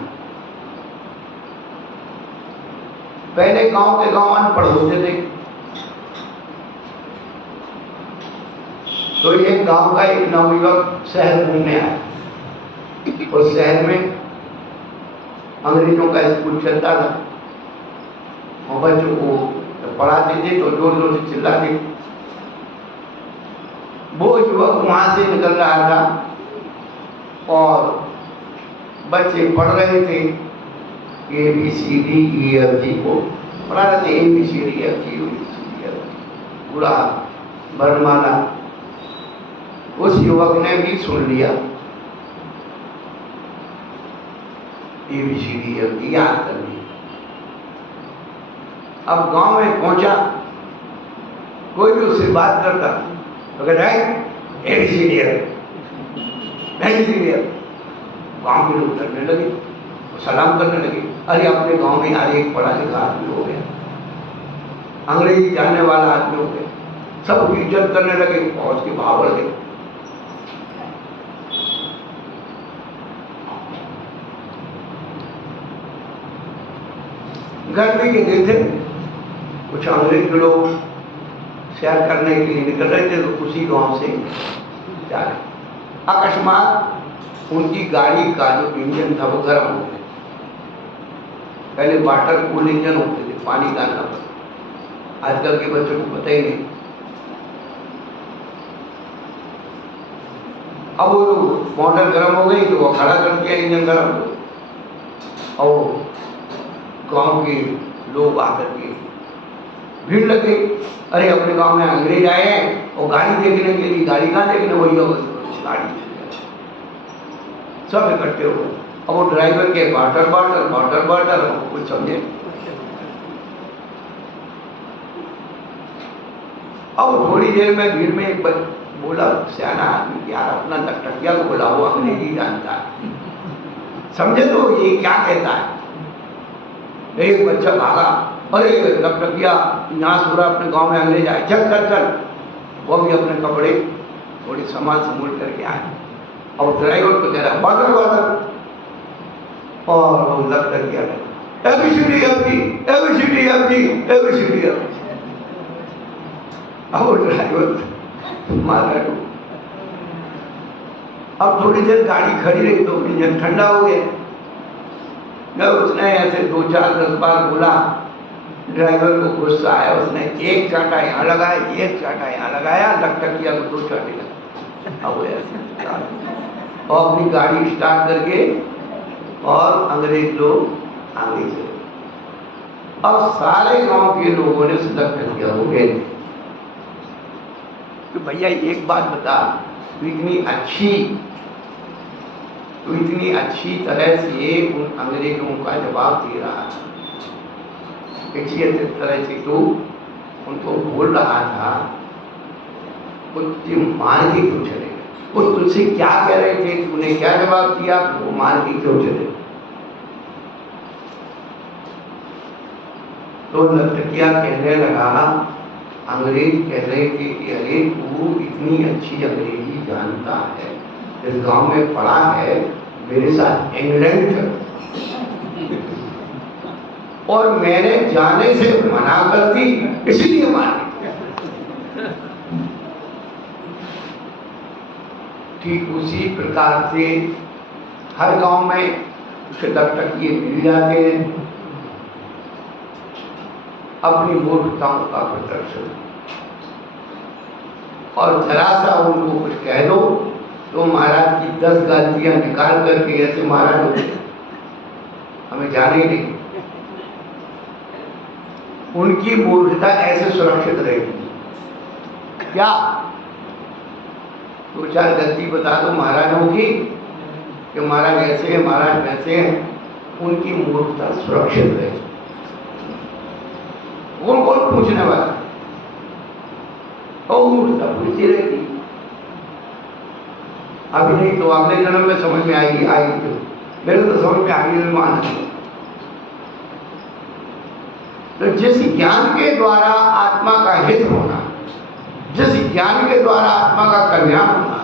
पहले गांव के गांव अनपढ़ होते थे, तो एक गांव का एक नवयुवक शहर घूमने आया और शहर में अंग्रेजों का स्कूल चलता था और बच्चों को पढ़ाते थे तो जोर जोर से चिल्लाते। वो युवक वहां से निकल रहा था और बच्चे पढ़ रहे थे ABCDEFG को पढ़ा रहे थे, ABCDEFG पूरा वर्णमाला। उस युवक ने भी सुन लिया, ABCDEFG याद कर लिया। अब गांव में पहुंचा, कोई भी उससे बात करता तो कहता है ABCDEFG। गांव के लोग डरने लगे, सलाम करने लगे। अरे अपने गांव में आज एक पढ़ा लिखा आदमी हो गया, अंग्रेजी जानने वाला आदमी हो गया, सब इज्जत करने लगे और उसके भाव बढ़ गए। गर्मी के दिन थे, कुछ अंग्रेज लोग सैर करने के लिए निकल रहे थे तो उसी गांव से जा रहे, अकस्मात उनकी गाड़ी का जो इंजन था वो गर्म हो गया। पहले वाटर कूल इंजन होते थे, पानी का ना, आजकल के बच्चों को पता ही नहीं। अब वो मोटर गर्म हो गई तो वो खड़ा कर दिया, इंजन गर्म हो गया और गांव के लोग आकर के भीड़ लग गई। अरे अपने गांव में अंग्रेज आए हैं और गाड़ी देखने के लिए, गाड़ी कहाँ देखने, वही गाड़ी सब इकट्ठे हो गए। अब वो ड्राइवर के वाटर कुछ समझे। अब थोड़ी देर में भीड़ में एक बोला सियाना आदमी, यार अपना टकटकिया को बोला, वो अंग्रेजी जानता है, समझे तो ये क्या कहता है। एक बच्चा भागा, अरे टकटकिया यहाँ सूरा अपने गांव में अंग्रेज आए, चल चल चल। वो भी अपने कपड़े थोड़ी सामान संभूल करके आए और ड्राइवर को कह रहा वाटर और वो टकटकिया ABCDEFG। अब ड्राइवर मारा। अब थोड़ी देर गाड़ी खड़ी रही तो इंजन ठंडा हो गया। उसने ऐसे 2-4-10 बार बोला, ड्राइवर को गुस्सा आया, उसने एक चाटा यहाँ लगाया, एक चाटा यहाँ लगाया, टकटकिया को 2 चाटे लगा। अब ऐसे और अपनी गाड़ी स्टार्ट करके और अंग्रेज लोग आगे चले। अब सारे गांव के लोगों ने उसे टकटकिया हो गए कि भैया एक बात बता, तू इतनी अच्छी तरह से उन अंग्रेजों का जवाब दे रहा है, इतनी अच्छी तरह से तू उनको बोल रहा था, तुझे मार के क्यों चले? वो तुझसे क्या कह रहे थे, तूने क्या जवाब दिया, वो मार के क्यों चले? तो टकटकिया कहने लगा, अंग्रेज कह रहे थे कि अरे तू इतनी अच्छी अंग्रेजी जानता है, इस गांव में पढ़ा है, मेरे साथ इंग्लैंड चल, और मैंने जाने से मना कर दी इसलिए मारे। ठीक उसी प्रकार से हर गांव में टकटकिए मिल जाते हैं, अपनी मूर्खताओं का प्रदर्शन, और जरा सा उनको कुछ कह दो तो महाराज की 10 गलतियां निकाल करके ऐसे महाराज हमें जाने ही नहीं। उनकी मूर्खता ऐसे सुरक्षित रहेगी। क्या दो चार गलती बता दो महाराजों की कि महाराज ऐसे हैं, महाराज वैसे हैं, उनकी मूर्खता सुरक्षित रहेगी। कौन कौन पूछने वाला और मूर्खता पूछती रहती। अभी नहीं तो अगले जन्म में समझ में आएगी। तो मेरे तो समझ में आ गई मान। तो जिस ज्ञान के द्वारा आत्मा का हित होना, जिस ज्ञान के द्वारा आत्मा का कल्याण होना,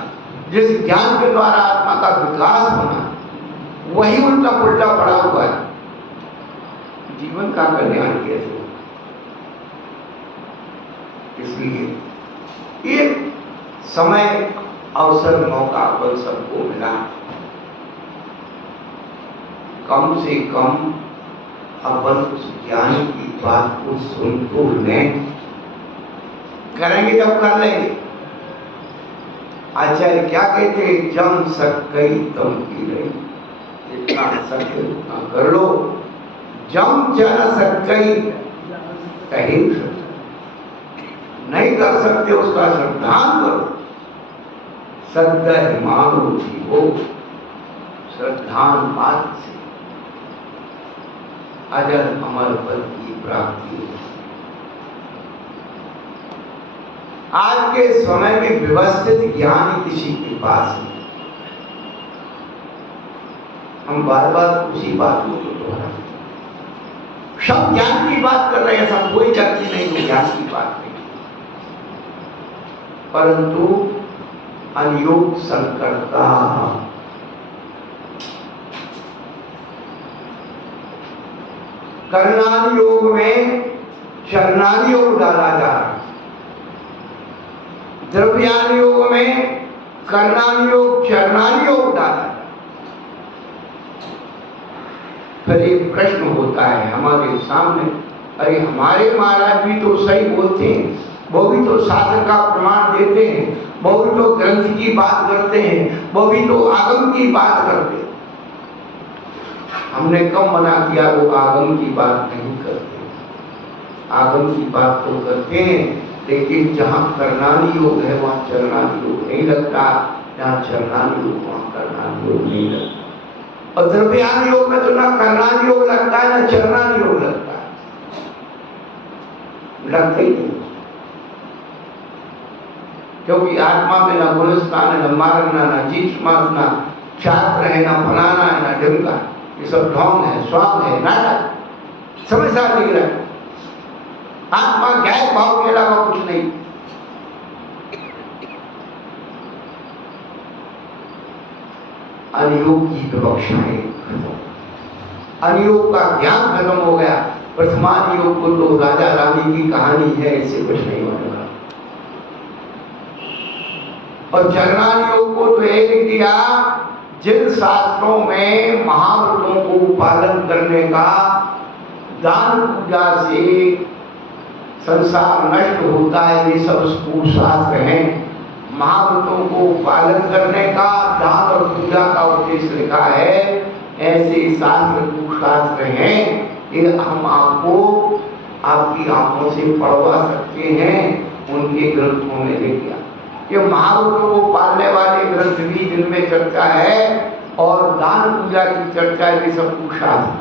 जिस ज्ञान के द्वारा आत्मा का विकास होना, वही उल्टा पुल्टा पड़ा हुआ है। जीवन का कल्याण कैसे हो? इसलिए एक समय, अवसर, मौका अपन सबको मिला, कम से कम अपन उस ज्ञान की बात को सुन तो लें। करेंगे जब कर लेंगे। आचार्य क्या कहते हैं? जम सकई तम की रही, जितना सके उतना कर लो। जम जन सकई कहीं नहीं कर सकते उसका श्रद्धान करो। सद्य मानो जीवो श्रद्धान बात से अजर अमर पद की प्राप्ति हो। आज के समय में व्यवस्थित ज्ञान किसी के पास नहीं। हम बार बार उसी बात को दोहराते हैं। सब ज्ञान की बात कर रहे हैं, ऐसा कोई व्यक्ति नहीं जो ज्ञान की बात नहीं, परंतु अनियोग संकटता। करणान योग में चरणान योग डाला जा रहा है, द्रव्यान योग में करणान योग चरणान योग डाला जा रहा है। फिर एक प्रश्न होता है हमारे सामने, अरे हमारे महाराज भी तो सही बोलते हैं, वो भी तो शास्त्र का प्रमाण देते हैं, वो भी तो ग्रंथ की बात करते हैं, वो भी तो आगम की बात करते हैं। हमने कब मना किया वो आगम की बात नहीं करते। आगम की बात तो करते हैं, लेकिन जहाँ करणानी योग है वहाँ चरणानी योग नहीं लगता, जहाँ चरणानी योग वहाँ करणानी योग नहीं लगता। और द्रव्यान योग में तो ना करणानी योग लगता है ना चरणानी योग लगता है, लगता ही नहीं। क्योंकि आत्मा में ना गुणस्थान है, ना मारना, ना जीत मारना, छात्र है, ना फलाना है, ना ढंगा, ये सब ढोंग है, स्वांग है, नाटक, समझदार नहीं रहा। आत्मा गैर भाव के अलावा कुछ नहीं। अनियोग की विवक्षाएं, अनियोग का ज्ञान खत्म हो गया। वर्तमान योग को तो राजा रानी की कहानी है, इससे कुछ नहीं होने वाला। और चरणान योग को तो एक लिख दिया, जिन शास्त्रों में महाव्रतों को पालन करने का, दान पूजा से संसार नष्ट होता है, ये सब कुशास्त्र हैं। महाव्रतों को पालन करने का, दान और पूजा का उद्देश्य लिखा है, ऐसे शास्त्र कुशास्त्र हैं। ये हम आपको आपकी आंखों से पढ़वा सकते हैं, उनके ग्रंथों में लिख दिया। ये महाव्रतों को पालने वाले ग्रंथ भी जिनमें चर्चा है और दान पूजा की चर्चा है, ये सब कुशास्त्र।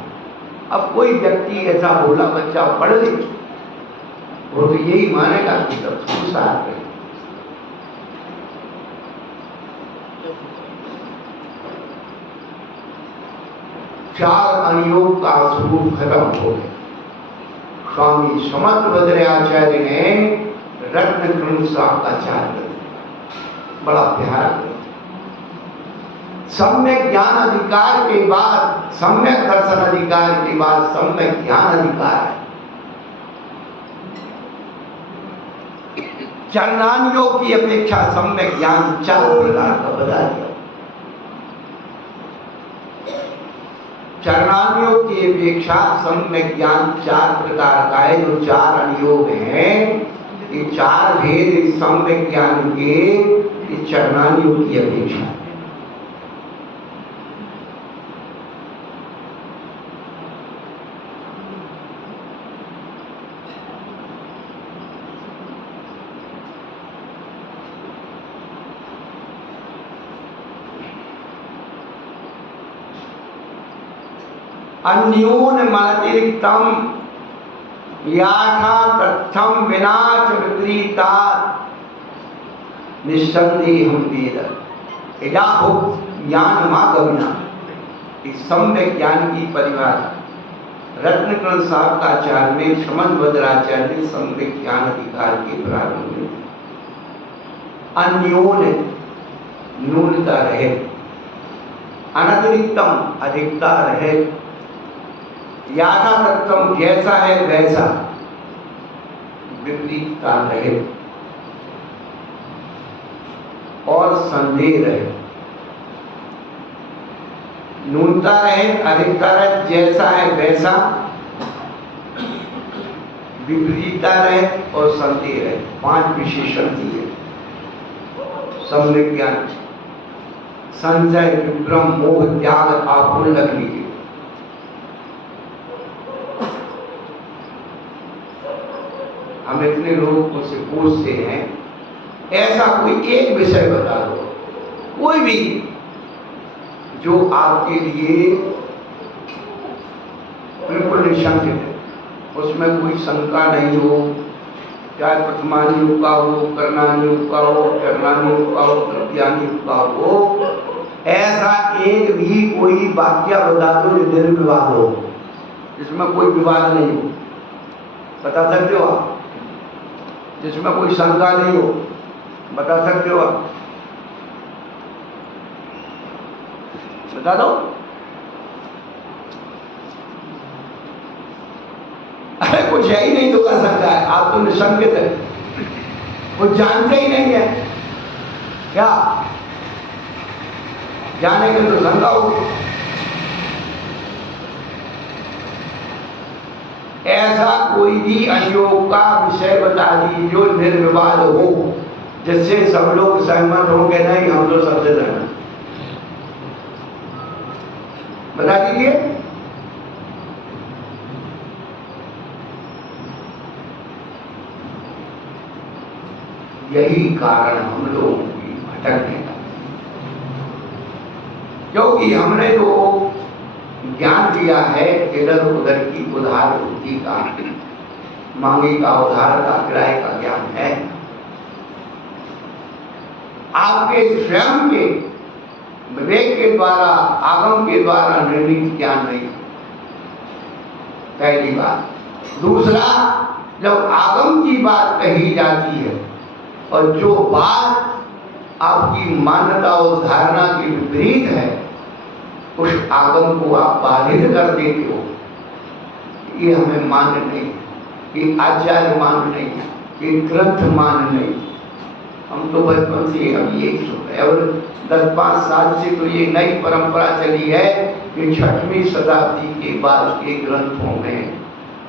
अब कोई व्यक्ति ऐसा भोला बच्चा पढ़ ले, वो तो यही मानेगा कि सब कुशास्त्र है। चार अनियोग का स्वरूप खत्म हो गया। स्वामी समर्थ भद्राचार्य ने रत्न ग्रंथ साकाचार्य बड़ा प्यारा सम्यक ज्ञान अधिकार के बाद, सम्यक दर्शन अधिकार के बाद सम्यक ज्ञान अधिकार है। चरणान योग की अपेक्षा सम्यक ज्ञान 4 प्रकार का बता दिया। चरणान योग की अपेक्षा सम्यक ज्ञान 4 प्रकार का है। जो 4 अनुयोग हैं, ये 4 भेद सम्यक ज्ञान के चरणान योग की अपेक्षा। अन्योन्यमतिरिक्तम याथा तथ्यम विनाश विपरीता निस्संदेहम वेद यदा ज्ञानमागमिना। इस सम्यक ज्ञान की परिभाषा रत्नकर्ण साहब का आचार्य में श्रीमद् भद्राचार्य ने सम्यक ज्ञान अधिकार के प्रारंभ में अन्योन्य न्यूनता रहे, अनतिरिक्तम अधिकता रहे, याथातथ्यम जैसा है वैसा विपरीतता रहे और संदेह रहे। न्यूनता रहे, अधिकता रहे, जैसा है वैसा विपरीतता रहे और संदेह रहे। 5 विशेषण दिए सम्यक ज्ञान। संशय, विभ्रम, मोह, त्याग, आकुल रख लीजिए। हम इतने लोगों से पूछते हैं ऐसा कोई एक विषय बता दो, कोई भी जो आपके लिए बिल्कुल निशंकित है, उसमें कोई शंका नहीं हो, चाहे प्रथमानी युग का हो, करणानी युग का हो, चरणानी युग का हो, तृतीयानी युग का हो, ऐसा एक भी कोई वाक्य बता दो जो निर्विवाद हो, जिसमें कोई विवाद नहीं हो। बता सकते हो आप? जिसमें कोई शंका नहीं हो, बता सकते हो आप? बता दो। अरे कुछ है ही नहीं तो कर सकता है, आप तो निशंकित है, कुछ जानते ही नहीं है क्या? जानेंगे तो शंका होगी। ऐसा कोई भी अयोग का विषय बता दी जो निर्विवाद हो, जिससे सब लोग सहमत होंगे। नहीं, हम तो सबसे सहमत। बता दीजिए। यही कारण हम लोगों की भटकने का, क्योंकि हमने तो ज्ञान दिया है इधर उधर की उधार वृत्ति का, मांगी का, उधार का, किराए का ज्ञान है। आपके स्वयं के विवेक के द्वारा, आगम के द्वारा निर्मित ज्ञान नहीं। पहली बात। दूसरा, जब आगम की बात कही जाती है और जो बात आपकी मान्यता और धारणा के विपरीत है, उस आगम को आप बाधित कर देते हो। ये हमें मान्य नहीं, ये आचार्य मान्य नहीं, ये ग्रंथ मान्य नहीं। हम तो बचपन से अब यही सुन रहे हैं और 10-5 साल से तो ये नई परंपरा चली है कि 6वीं शताब्दी के बाद के ग्रंथों में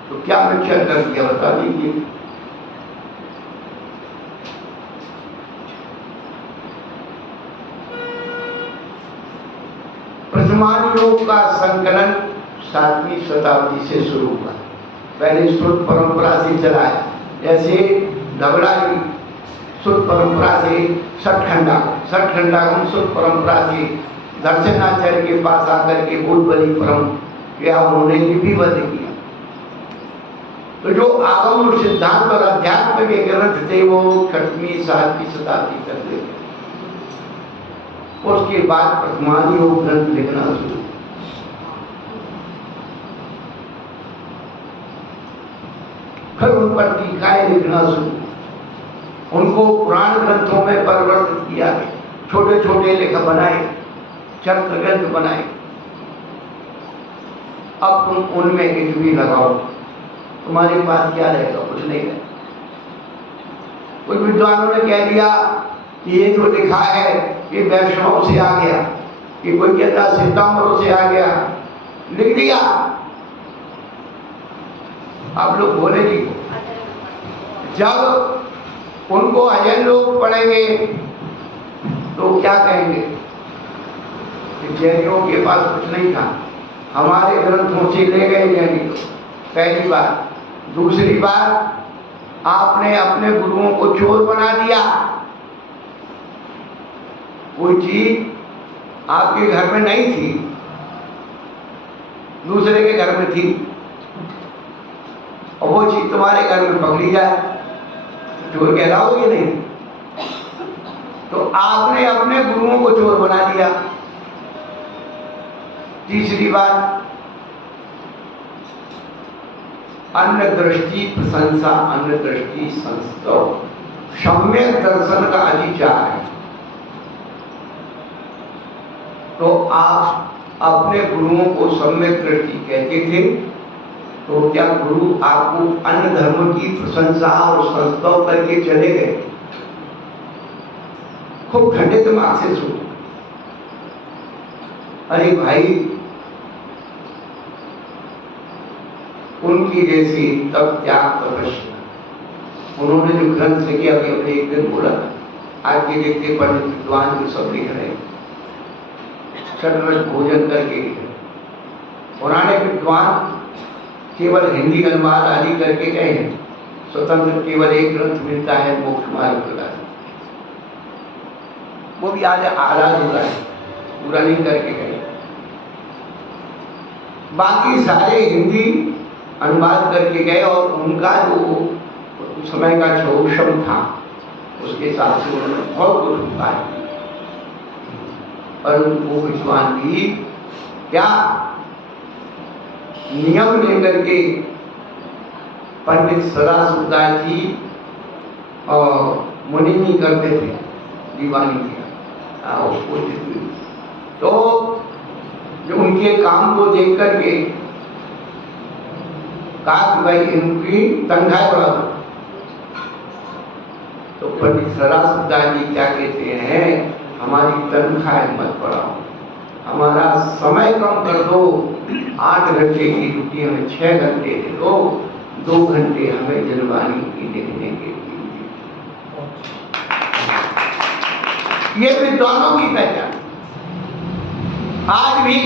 तो क्या मिक्सर कर दिया, बता दीजिए। प्रथमान योग का संकलन 7वीं शताब्दी से शुरू हुआ। पहले श्रुत परंपरा से चला है, जैसे धवलागी श्रुत परंपरा से सठखंडागम श्रुत परंपरा से दर्शनाचार्य के पास आकर के बहुत बड़ी परम क्या उन्होंने लिपिबद्ध किया। तो जो आगम और सिद्धांत और अध्यात्म के ग्रंथ थे वो 6वीं 7वीं शताब्दी तक ले। उसके बाद प्रथमान योग ग्रंथ लिखना शुरू, फिर उन पर टीकाएं लिखना शुरू, उनको पुराण ग्रंथों में परिवर्तित किया, छोटे छोटे लेख बनाए, चरित्र ग्रंथ बनाए। अब तुम उनमें एक भी लगाओ, तुम्हारे पास क्या रहेगा? कुछ नहीं रहेगा। कुछ विद्वानों ने कह दिया कि ये जो लिखा है ये वैष्णव से आ गया, ये कोई कहता सितंबरों से आ गया, लिख दिया। आप लोग बोले जी, जब उनको अजय लोग पढ़ेंगे तो क्या कहेंगे कि जैनियों के पास कुछ नहीं था, हमारे ग्रंथों से ले गए जैनी। पहली बात। दूसरी बात, आपने अपने गुरुओं को चोर बना दिया। कोई चीज आपके घर में नहीं थी, दूसरे के घर में थी और वो चीज तुम्हारे घर में पकड़ी जाए तो चोर कहलाओगे नहीं। तो आपने अपने गुरुओं को चोर बना दिया। तीसरी बात, अन्य दृष्टि प्रशंसा, अन्य दृष्टि संस्तव, सम्यक दर्शन का अधिचार है। तो आप अपने गुरुओं को सम्यक दृष्टि कहते थे, तो क्या गुरु आपको अन्य धर्म की प्रशंसा और संस्तव करके चले गए? खूब ठंडे दिमाग से सुनो। अरे भाई, उनकी जैसी तप त्याग तपस्या, उन्होंने जो ग्रंथ लिखे, अभी अपने एक दिन बोला, आज के देखते पंडित विद्वान जो सब लिख रहे, सटवट भोजन करके पुराने विद्वान केवल हिंदी अनुवाद आदि करके गए हैं। स्वतंत्र केवल एक ग्रंथ मिलता है, मोक्ष मार्ग का, वो भी आज आधा अधूरा है, पूरा नहीं करके गए। बाकी सारे हिंदी अनुवाद करके गए और उनका जो समय का शोषण था उसके हिसाब से उन्होंने बहुत कुछ उपाय, पर वो विद्वान भी क्या नियम लेकर के पंडित सदाशिवदास जी और मुनि करते थे, दीवानी किया उसको। तो जो उनके काम को देख करके कहा कि भाई इनकी तनख्वाह बढ़ा दो, तो पंडित सदाशिवदास जी क्या कहते हैं, हमारी तनख्वाह मत बढ़ाओ, हमारा समय कम कर दो, 8 घंटे की ड्यूटी हमें 6 घंटे दे दो, 2 घंटे हमें जनवाणी की लिखने के लिए। ये विद्वानों की पहचान। आज भी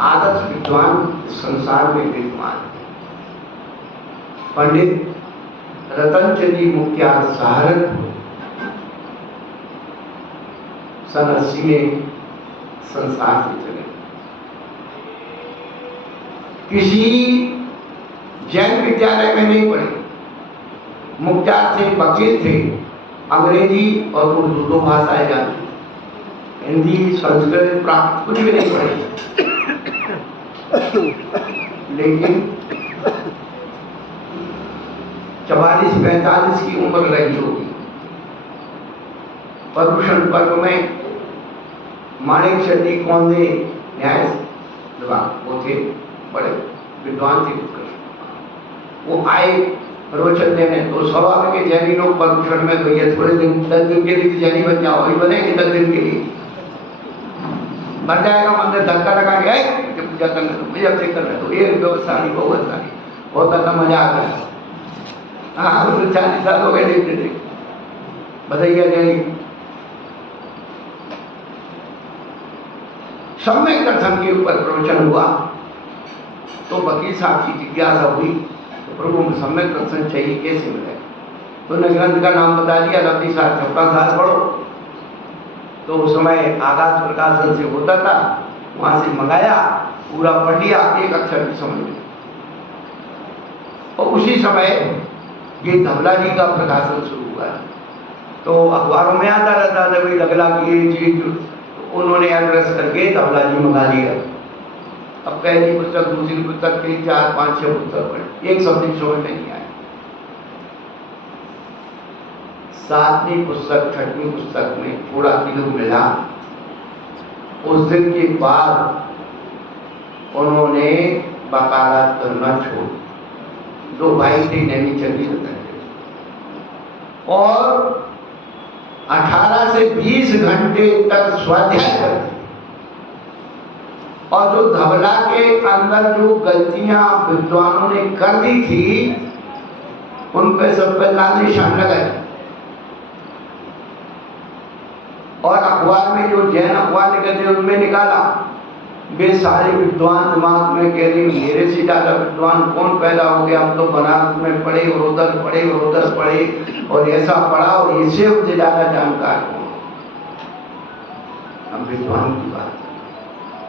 आदर्श विद्वान संसार में विद्वान। पंडित रतनचंद जी मुखियार सहारनपुर सन 80 में संसार से चले। किसी जैन विद्यालय में नहीं पढ़े, मुखत्यार थे, वकील थे, अंग्रेजी और उर्दू 2 भाषाएं जानते, हिंदी संस्कृत प्राकृत कुछ भी नहीं पढ़े। लेकिन 44-45 की उम्र रही होगी, पर्युषण पर्व में माणिक चंडी कौंदे न्याय वो थे, बड़े विद्वान थे, वो आए प्रवचन देने। तो स्वाभाविक है जैनी लोग पर्युषण में भैया थोड़े दिन 10 दिन के लिए जैनी बन जाओ, वही बनेंगे 10 दिन के लिए, बन जाएगा मंदिर, धक्का लगा के पूजा करने दो, मुझे अब से करने दो, ये व्यवस्था नहीं, वो व्यवस्था नहीं, बहुत ज्यादा मजा आ गया। हाँ, 40 साल हो गए देखते थे, बताइए जैनी। सम्यक दर्शन के ऊपर प्रवचन हुआ तो वकील साहब की जिज्ञासा हुई, तो प्रभु में सम्यक दर्शन चाहिए, कैसे मिले? तो ने ग्रंथ का नाम बता दिया, लब्धि साहब चौथा साल पढ़ो। तो उस समय आकाश प्रकाशन से होता था, वहां से मंगाया, पूरा पढ़ लिया, एक अक्षर भी समझ लिया। और उसी समय ये धवला जी का प्रकाशन शुरू हुआ, तो अखबारों में आता रहता था भाई लगला की ये चीज, उन्होंने एड्रेस करके धवला जी मंगा लिया। अब पहली पुस्तक, दूसरी पुस्तक, 3, 4, 5, 6 पुस्तक पढ़े, एक शब्द समझ में नहीं आया। 7वीं पुस्तक 6वीं पुस्तक में थोड़ा दिल मिला। उस दिन के बाद उन्होंने वकालत करना छोड़, 2 भाई थे नैनी चंडी और 18 से 20 घंटे तक स्वाध्याय करते। और जो धवला के अंदर जो गलतियां विद्वानों ने कर दी थी, उन पे सब पे लाल निशान लगाए। और अखबार में जो जैन अखबार निकलते उनमें निकाला, वे सारे विद्वान दिमाग में कह रहे मेरे से ज्यादा विद्वान कौन पैदा हो गया, हम तो बनारस में पढ़े और उधर पढ़े और उधर पढ़े और ऐसा पढ़ा और इससे उनसे ज्यादा जानकार कौन। हम विद्वान की बात,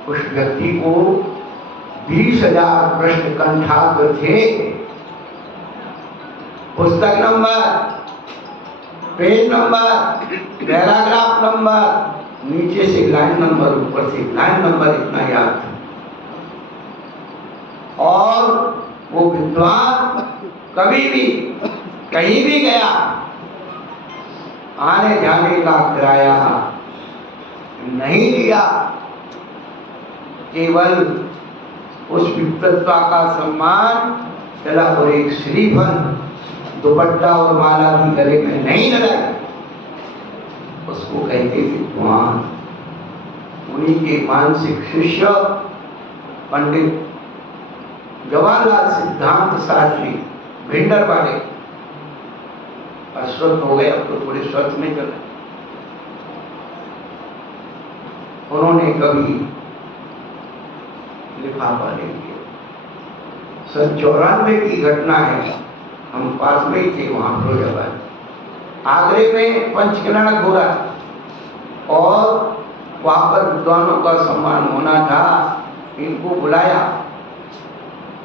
उस व्यक्ति को 20,000 प्रश्न कंठाग्र थे। पुस्तक number, page number, paragraph number, नीचे से लाइन नंबर, ऊपर से लाइन नंबर, इतना याद था। और वो विद्वान कभी भी कहीं भी गया, आने जाने का किराया नहीं लिया, केवल उस विद्वत्ता का सम्मान चला और एक श्रीफल, दुपट्टा और माला भी गले में नहीं लगाई। उसको कहते विद्वान। उन्हीं के मानसिक शिष्य पंडित जवाहरलाल सिद्धांत शास्त्री भिंडर वाले अस्वस्थ हो गए, अब तो थोड़े स्वस्थ में चले। उन्होंने कभी लिफाफा ले लिया। 94 की घटना है, हम पास में ही थे वहां फिरोजाबाद, आगरे में पंचकल्याण हो रहा और वहां पर विद्वानों का सम्मान होना था। इनको बुलाया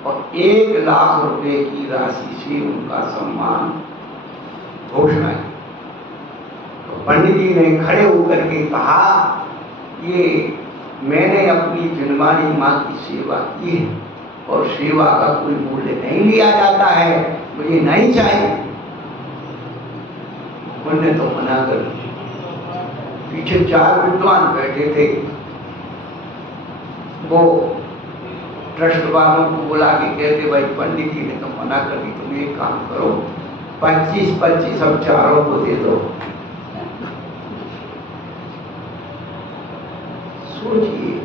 और 1 लाख रुपए की राशि से उनका सम्मान घोषणा की। तो पंडित जी ने खड़े होकर के कहा, ये मैंने अपनी जन्मानी माँ की सेवा की है और सेवा का कोई मूल्य नहीं लिया जाता है, मुझे नहीं चाहिए। उन्होंने तो मना कर दिया। पीछे 4 विद्वान बैठे थे, वो ट्रस्ट वालों को बुला के कहते, भाई पंडित जी ने तो मना कर दी, तुम एक काम करो, 25-25 अब चारों को दे दो। सोचिए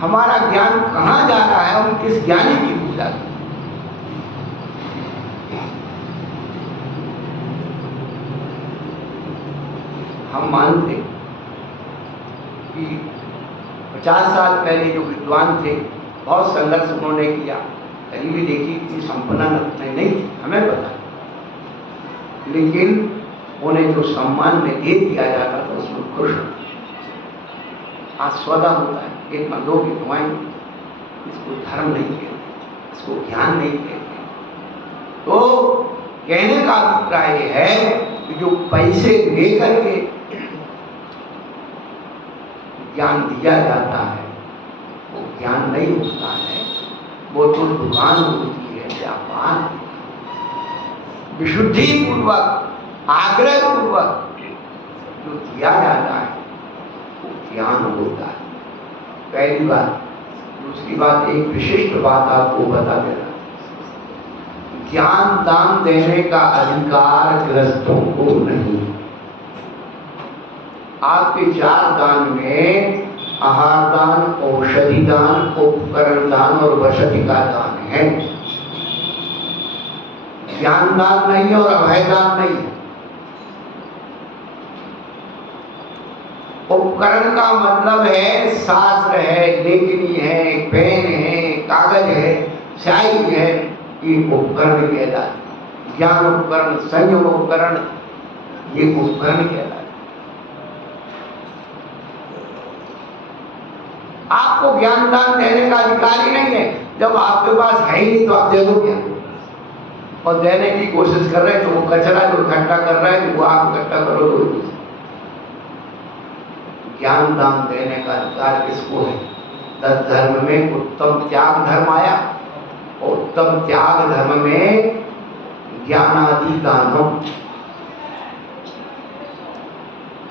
हमारा ज्ञान कहाँ जा रहा है, हम किस ज्ञानी की पूजा करें। हम मानते कि 50 साल पहले जो विद्वान थे, बहुत संघर्ष उन्होंने किया, गरीबी देखी, इतनी संपन्ना नहीं थी, हमें पता, लेकिन उन्हें जो सम्मान में दे दिया जाता था उसमें खुश होते। आज सौदा होता है, एक न दो की दुआएं, इसको धर्म नहीं कहते, इसको ज्ञान नहीं कहते। तो कहने का अभिप्राय है कि जो पैसे लेकर के ज्ञान दिया जाता है वो ज्ञान नहीं होता है, वो तो दुकान होती है, व्यापार। विशुद्धि पूर्वक, आग्रह पूर्वक जो दिया जाता है वो ज्ञान होता है। पहली बात। दूसरी बात, एक विशिष्ट बात आपको बता देना, ज्ञान दान देने का अधिकार गृहस्थों को नहीं। आपके 4 दान में आहार दान, औषधि दान, उपकरण दान और वसति का दान है। ज्ञान दान नहीं और अभय दान नहीं। उपकरण का मतलब है शास्त्र है, लेखनी है, पेन है, कागज है, स्याही है, ये उपकरण कहलाते। ज्ञान उपकरण, संयम उपकरण, ये उपकरण कहलाते। आपको ज्ञान दान देने का अधिकार ही नहीं है। जब आपके पास है ही नहीं तो आप दे दो क्या? और देने की कोशिश कर रहे हैं तो वो कचरा जो इकट्ठा कर रहा है वो आप इकट्ठा करो। तो ज्ञान दान देने का अधिकार किसको है? 10 धर्म में उत्तम त्याग धर्म आया और उत्तम त्याग धर्म में ज्ञानादि दानम,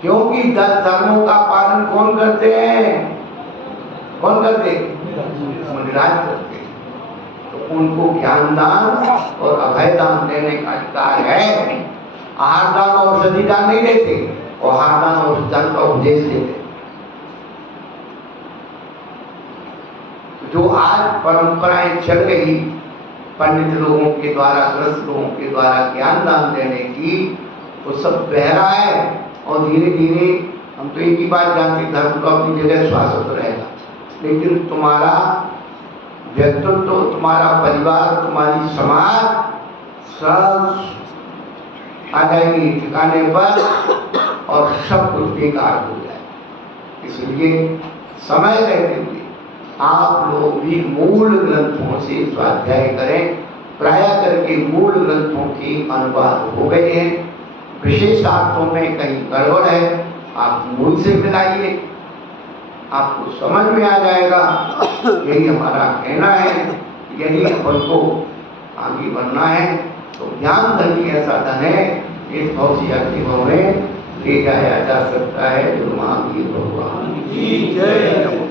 क्योंकि 10 धर्मों का पालन कौन करते हैं? कौन करते? मुनिराज करते। तो उनको ज्ञान दान और अभय दान देने का अधिकार है। आहार दान और औषधि दान नहीं देते, और आहार दान और औषधि दान का उपदेश देते। जो आज परंपराएं चल रही पंडित लोगों के द्वारा, ग्रस्त लोगों के द्वारा ज्ञान दान देने की, वो सब बहरा है। और धीरे धीरे हम तो एक ही बात जानते, धर्म तो अपनी जगह शाश्वत रहेगा, लेकिन तुम्हारा व्यक्तित्व, तुम्हारा परिवार, तुम्हारी समाज सब आ जाएगी ठिकाने पर और सब कुछ बेकार हो जाए। इसलिए समय रहते हुए आप लोग भी मूल ग्रंथों से स्वाध्याय करें। प्राय करके मूल ग्रंथों के अनुवाद हो गए हैं, विशेषार्थों में कहीं गड़बड़ है, आप मूल से मिलाइए, आपको समझ में आ जाएगा। यही हमारा कहना है। यदि अपन को आगे बढ़ना है तो ज्ञान धन ही ऐसा धन है, इस भविष्य में ले जाया जा सकता है। जो महावीर भगवान की जय।